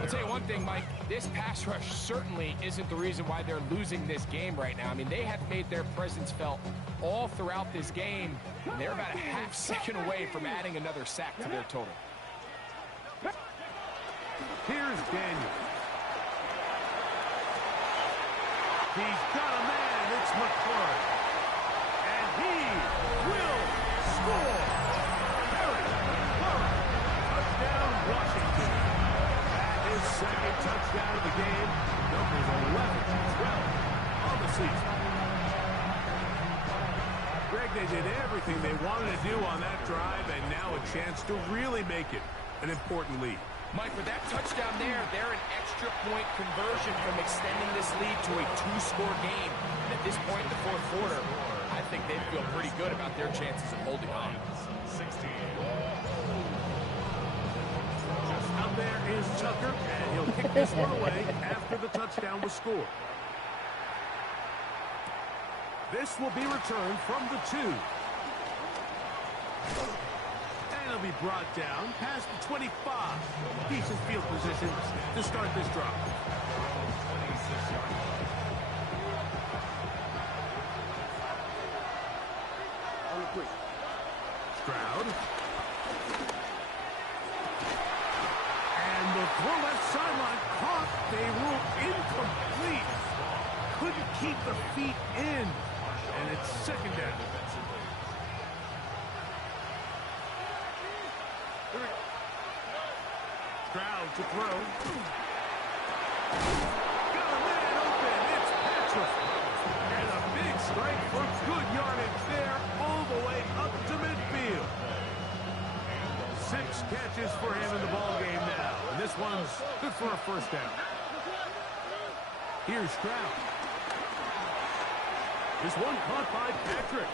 I'll tell you one thing, Mike. This pass rush certainly isn't the reason why they're losing this game right now. I mean, they have made their presence felt all throughout this game, and they're about a half second away from adding another sack to their total. Here's Daniel. He's got a man. It's McClure. And he will score. Harry McClure. Touchdown, Washington. That is 2nd touchdown of the game. Numbers 11-12 on the season. Greg, they did everything they wanted to do on that drive, and now a chance to really make it an important lead. Mike, with that touchdown there, they're an extra point conversion from extending this lead to a 2-score game. And at this point in the fourth quarter, I think they feel pretty good about their chances of holding on. 16. Out there is Tucker, and he'll kick this one away after the touchdown was scored. This will be returned from the 2. And it'll be brought down past the 25. Decent field position to start this drive. 26 yards. Stroud. And the throw left sideline caught. They rule incomplete. Couldn't keep the feet in. And it's 2nd down. Stroud to throw. Got a man open. It's Patrick. And a big strike for good yardage there all the way up to midfield. 6 catches for him in the ballgame now. And this one's good for a 1st down. Here's Stroud. This one caught by Patrick.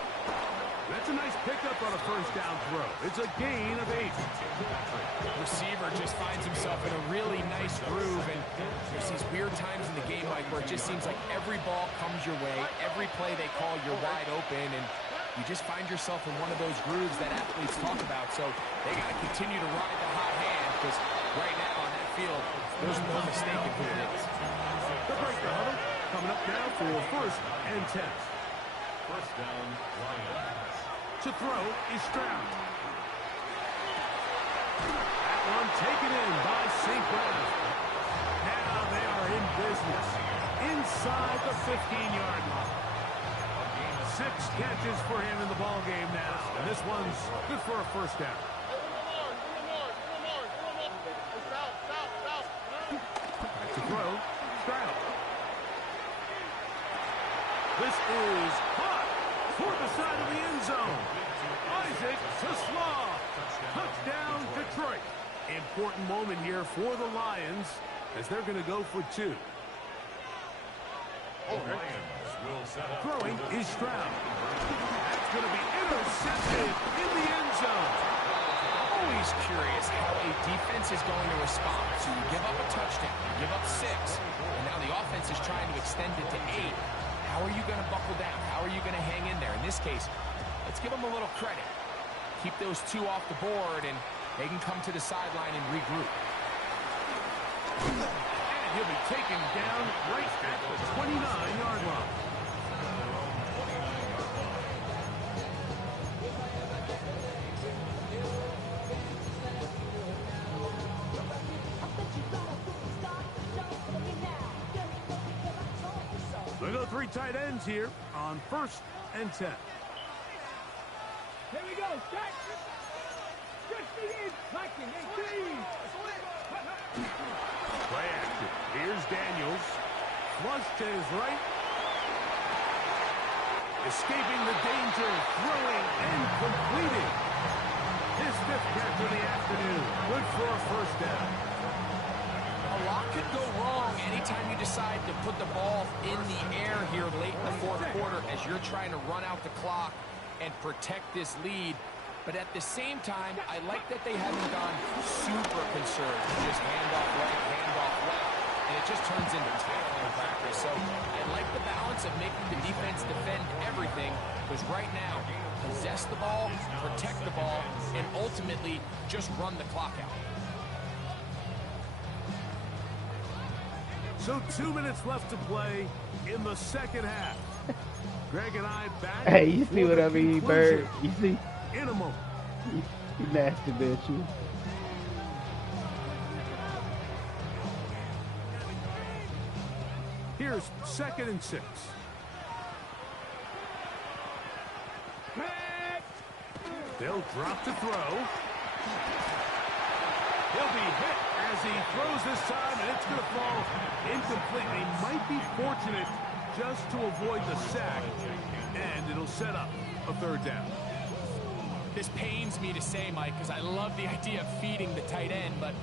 That's a nice pickup on a 1st down throw. It's a gain of 8. Receiver just finds himself in a really nice groove, and there's these weird times in the game, Mike, where it just seems like every ball comes your way, every play they call, you're wide open, and you just find yourself in one of those grooves that athletes talk about. So they got to continue to ride the hot hand, because right now on that field, there's no mistaking who it is. The break the huddle coming up now for 1st and 10. 1st down, Lions. To throw is Stroud. That one taken in by St. Brown. Now they are in business inside the 15-yard line. 6 catches for him in the ballgame now. And this one's good for a 1st down. Back to throw This is caught for the side of the end zone. Isaac to Slaw. Touchdown, Detroit. Important moment here for the Lions as they're going to go for 2. Throwing is Stroud. That's going to be intercepted in the end zone. Always curious how a defense is going to respond. So you give up a touchdown, you give up 6, and now the offense is trying to extend it to 8. How are you going to buckle down? How are you going to hang in there? In this case, let's give them a little credit. Keep those 2 off the board, and they can come to the sideline and regroup. And he'll be taken down right at the 29-yard line. They go 3 tight ends here on 1st and 10. Here we go. Jack. Just begin. Liking 18. Play action. Here's Daniels. Flush to his right. Escaping the danger. Throwing and completing. His 5th catch of the afternoon. Good for a 1st down. A lot could go wrong anytime you decide to put the ball in the air here late in the 4th quarter as you're trying to run out the clock and protect this lead. But at the same time, I like that they haven't gone super conservative. Just handoff right, handoff left, and it just turns into tackling practice. So I like the balance of making the defense defend everything, because right now, possess the ball, protect the ball, and ultimately just run the clock out. So 2 minutes left to play in the 2nd half. Greg and I back. Hey, you see what I mean, Bird? You see? In a moment. You nasty bitch, you. Here's 2nd and 6. They'll drop to throw. He'll be hit as he throws this time, and it's going to fall incomplete. They might be fortunate just to avoid the sack, and it'll set up a 3rd down. This pains me to say, Mike, because I love the idea of feeding the tight end, but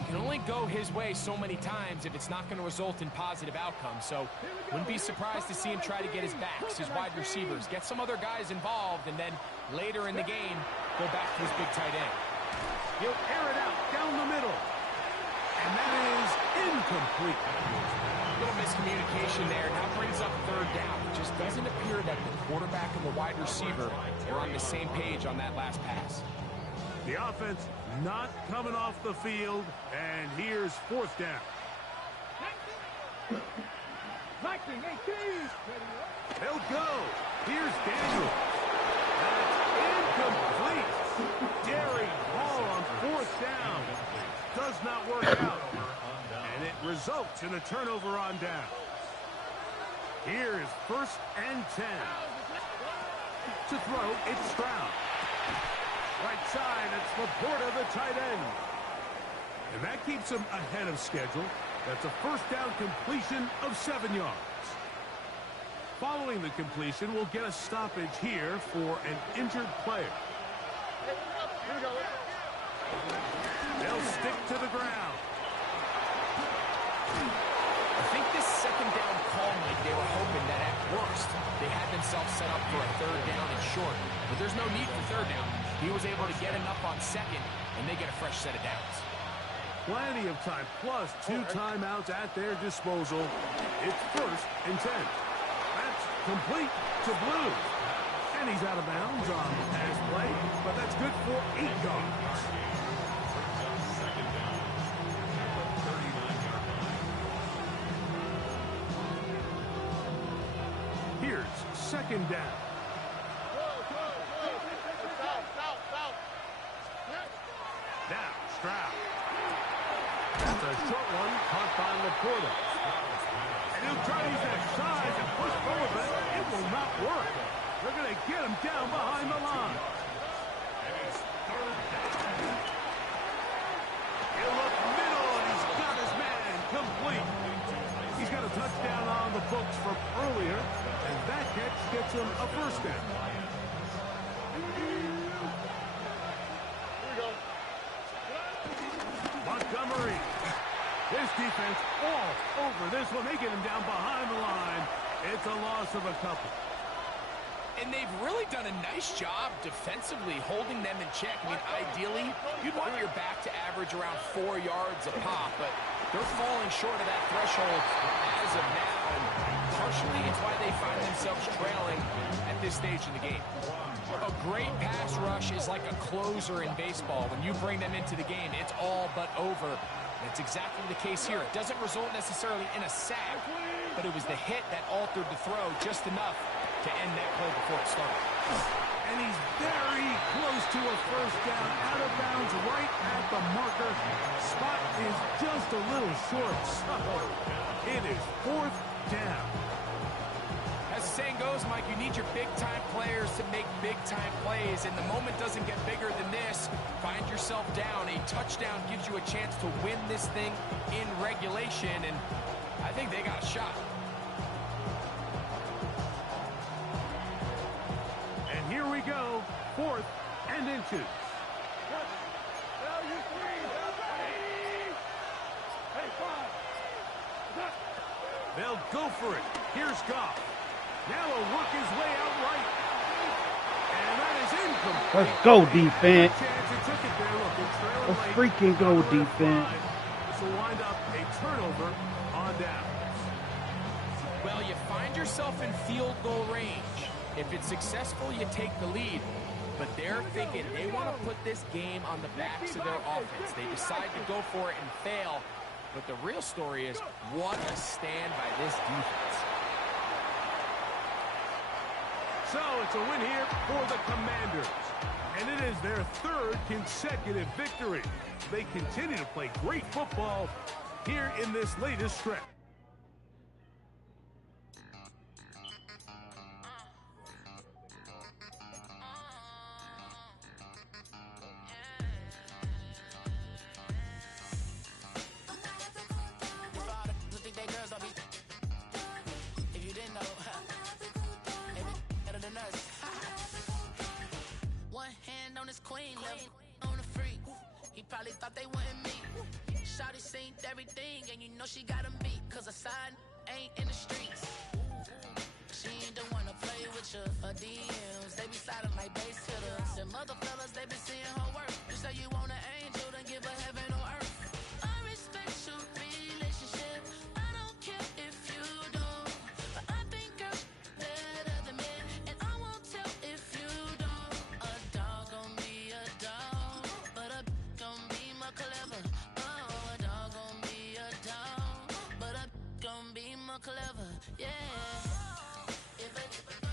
you can only go his way so many times if it's not going to result in positive outcomes. So wouldn't be surprised to see him try to get his backs, his wide receivers, get some other guys involved, and then later in the game, go back to his big tight end. He'll air it out down the middle. And that is incomplete. A little miscommunication there. Now brings up 3rd down. It just doesn't appear that the quarterback and the wide receiver are on the same page on that last pass. The offense not coming off the field, and here's 4th down. Liking 18. They'll go. Here's Daniels. That's incomplete. Daring ball on 4th down. Does not work out. And it results in a turnover on down. Here's 1st and 10. To throw, it's Stroud. Right side, it's Laporta, the tight end. And that keeps him ahead of schedule. That's a 1st down completion of 7 yards. Following the completion, we'll get a stoppage here for an injured player. They'll stick to the ground. I think this 2nd down call, Mike, they were hoping that at worst they had themselves set up for a 3rd down and short. But there's no need for 3rd down. He was able to get enough on 2nd, and they get a fresh set of downs. Plenty of time, plus 2 timeouts at their disposal. It's 1st and 10. That's complete to Blue. And he's out of bounds on the pass play, but that's good for 8 yards. Here's 2nd down. Now, Stroud. That's a short one caught by Laporta. And he'll try to use that size and push forward, but it will not work. They're going to get him down behind the line. He'll look middle, and he's got his man complete. He's got a touchdown on the books from earlier, and that catch gets him a first down. Montgomery. This defense all over this one. They get him down behind the line. It's a loss of a couple. And they've really done a nice job defensively holding them in check. I mean, ideally, you'd want your back to average around 4 yards a pop, but they're falling short of that threshold as of now. And partially, it's why they find themselves trailing at this stage in the game. A great pass rush is like a closer in baseball. When you bring them into the game, it's all but over. That's exactly the case here. It doesn't result necessarily in a sack, but it was the hit that altered the throw just enough to end that play before it started. And he's very close to a first down, out of bounds, right at the marker. Spot is just a little short, so it is 4th down. As the saying goes, Mike, you need your big-time players to make big-time plays, and the moment doesn't get bigger than this. Find yourself down. A touchdown gives you a chance to win this thing in regulation, and I think they got a shot. And here we go, 4th and inches. They'll go for it. Here's Goff. Now he'll work his way out right. And that is incomplete. Let's go, defense. Let's freaking go, defense. This will wind up a turnover on downs. Well, you find yourself in field goal range. If it's successful, you take the lead. But they're thinking they want to put this game on the backs of their offense. They decide to go for it and fail. But the real story is, what a stand by this defense. So it's a win here for the Commanders. And it is their 3rd consecutive victory. They continue to play great football here in this latest stretch. Probably thought they wouldn't meet. Shawty seen everything, and you know she got him beat. Cause a sign ain't in the streets. She ain't the one to play with you. Her DMs, they be sliding like base hitters. And mother fellas, they be seeing her work. You say you want an angel, then give her heaven on earth. I respect your relationship. I don't care if you don't. But I think I'm better than men. And I won't tell if you don't. A dog gon' be a dog. But a gon' be more clever. Oh, a dog gon' be a dog. But a gon' be more clever. Yeah. If a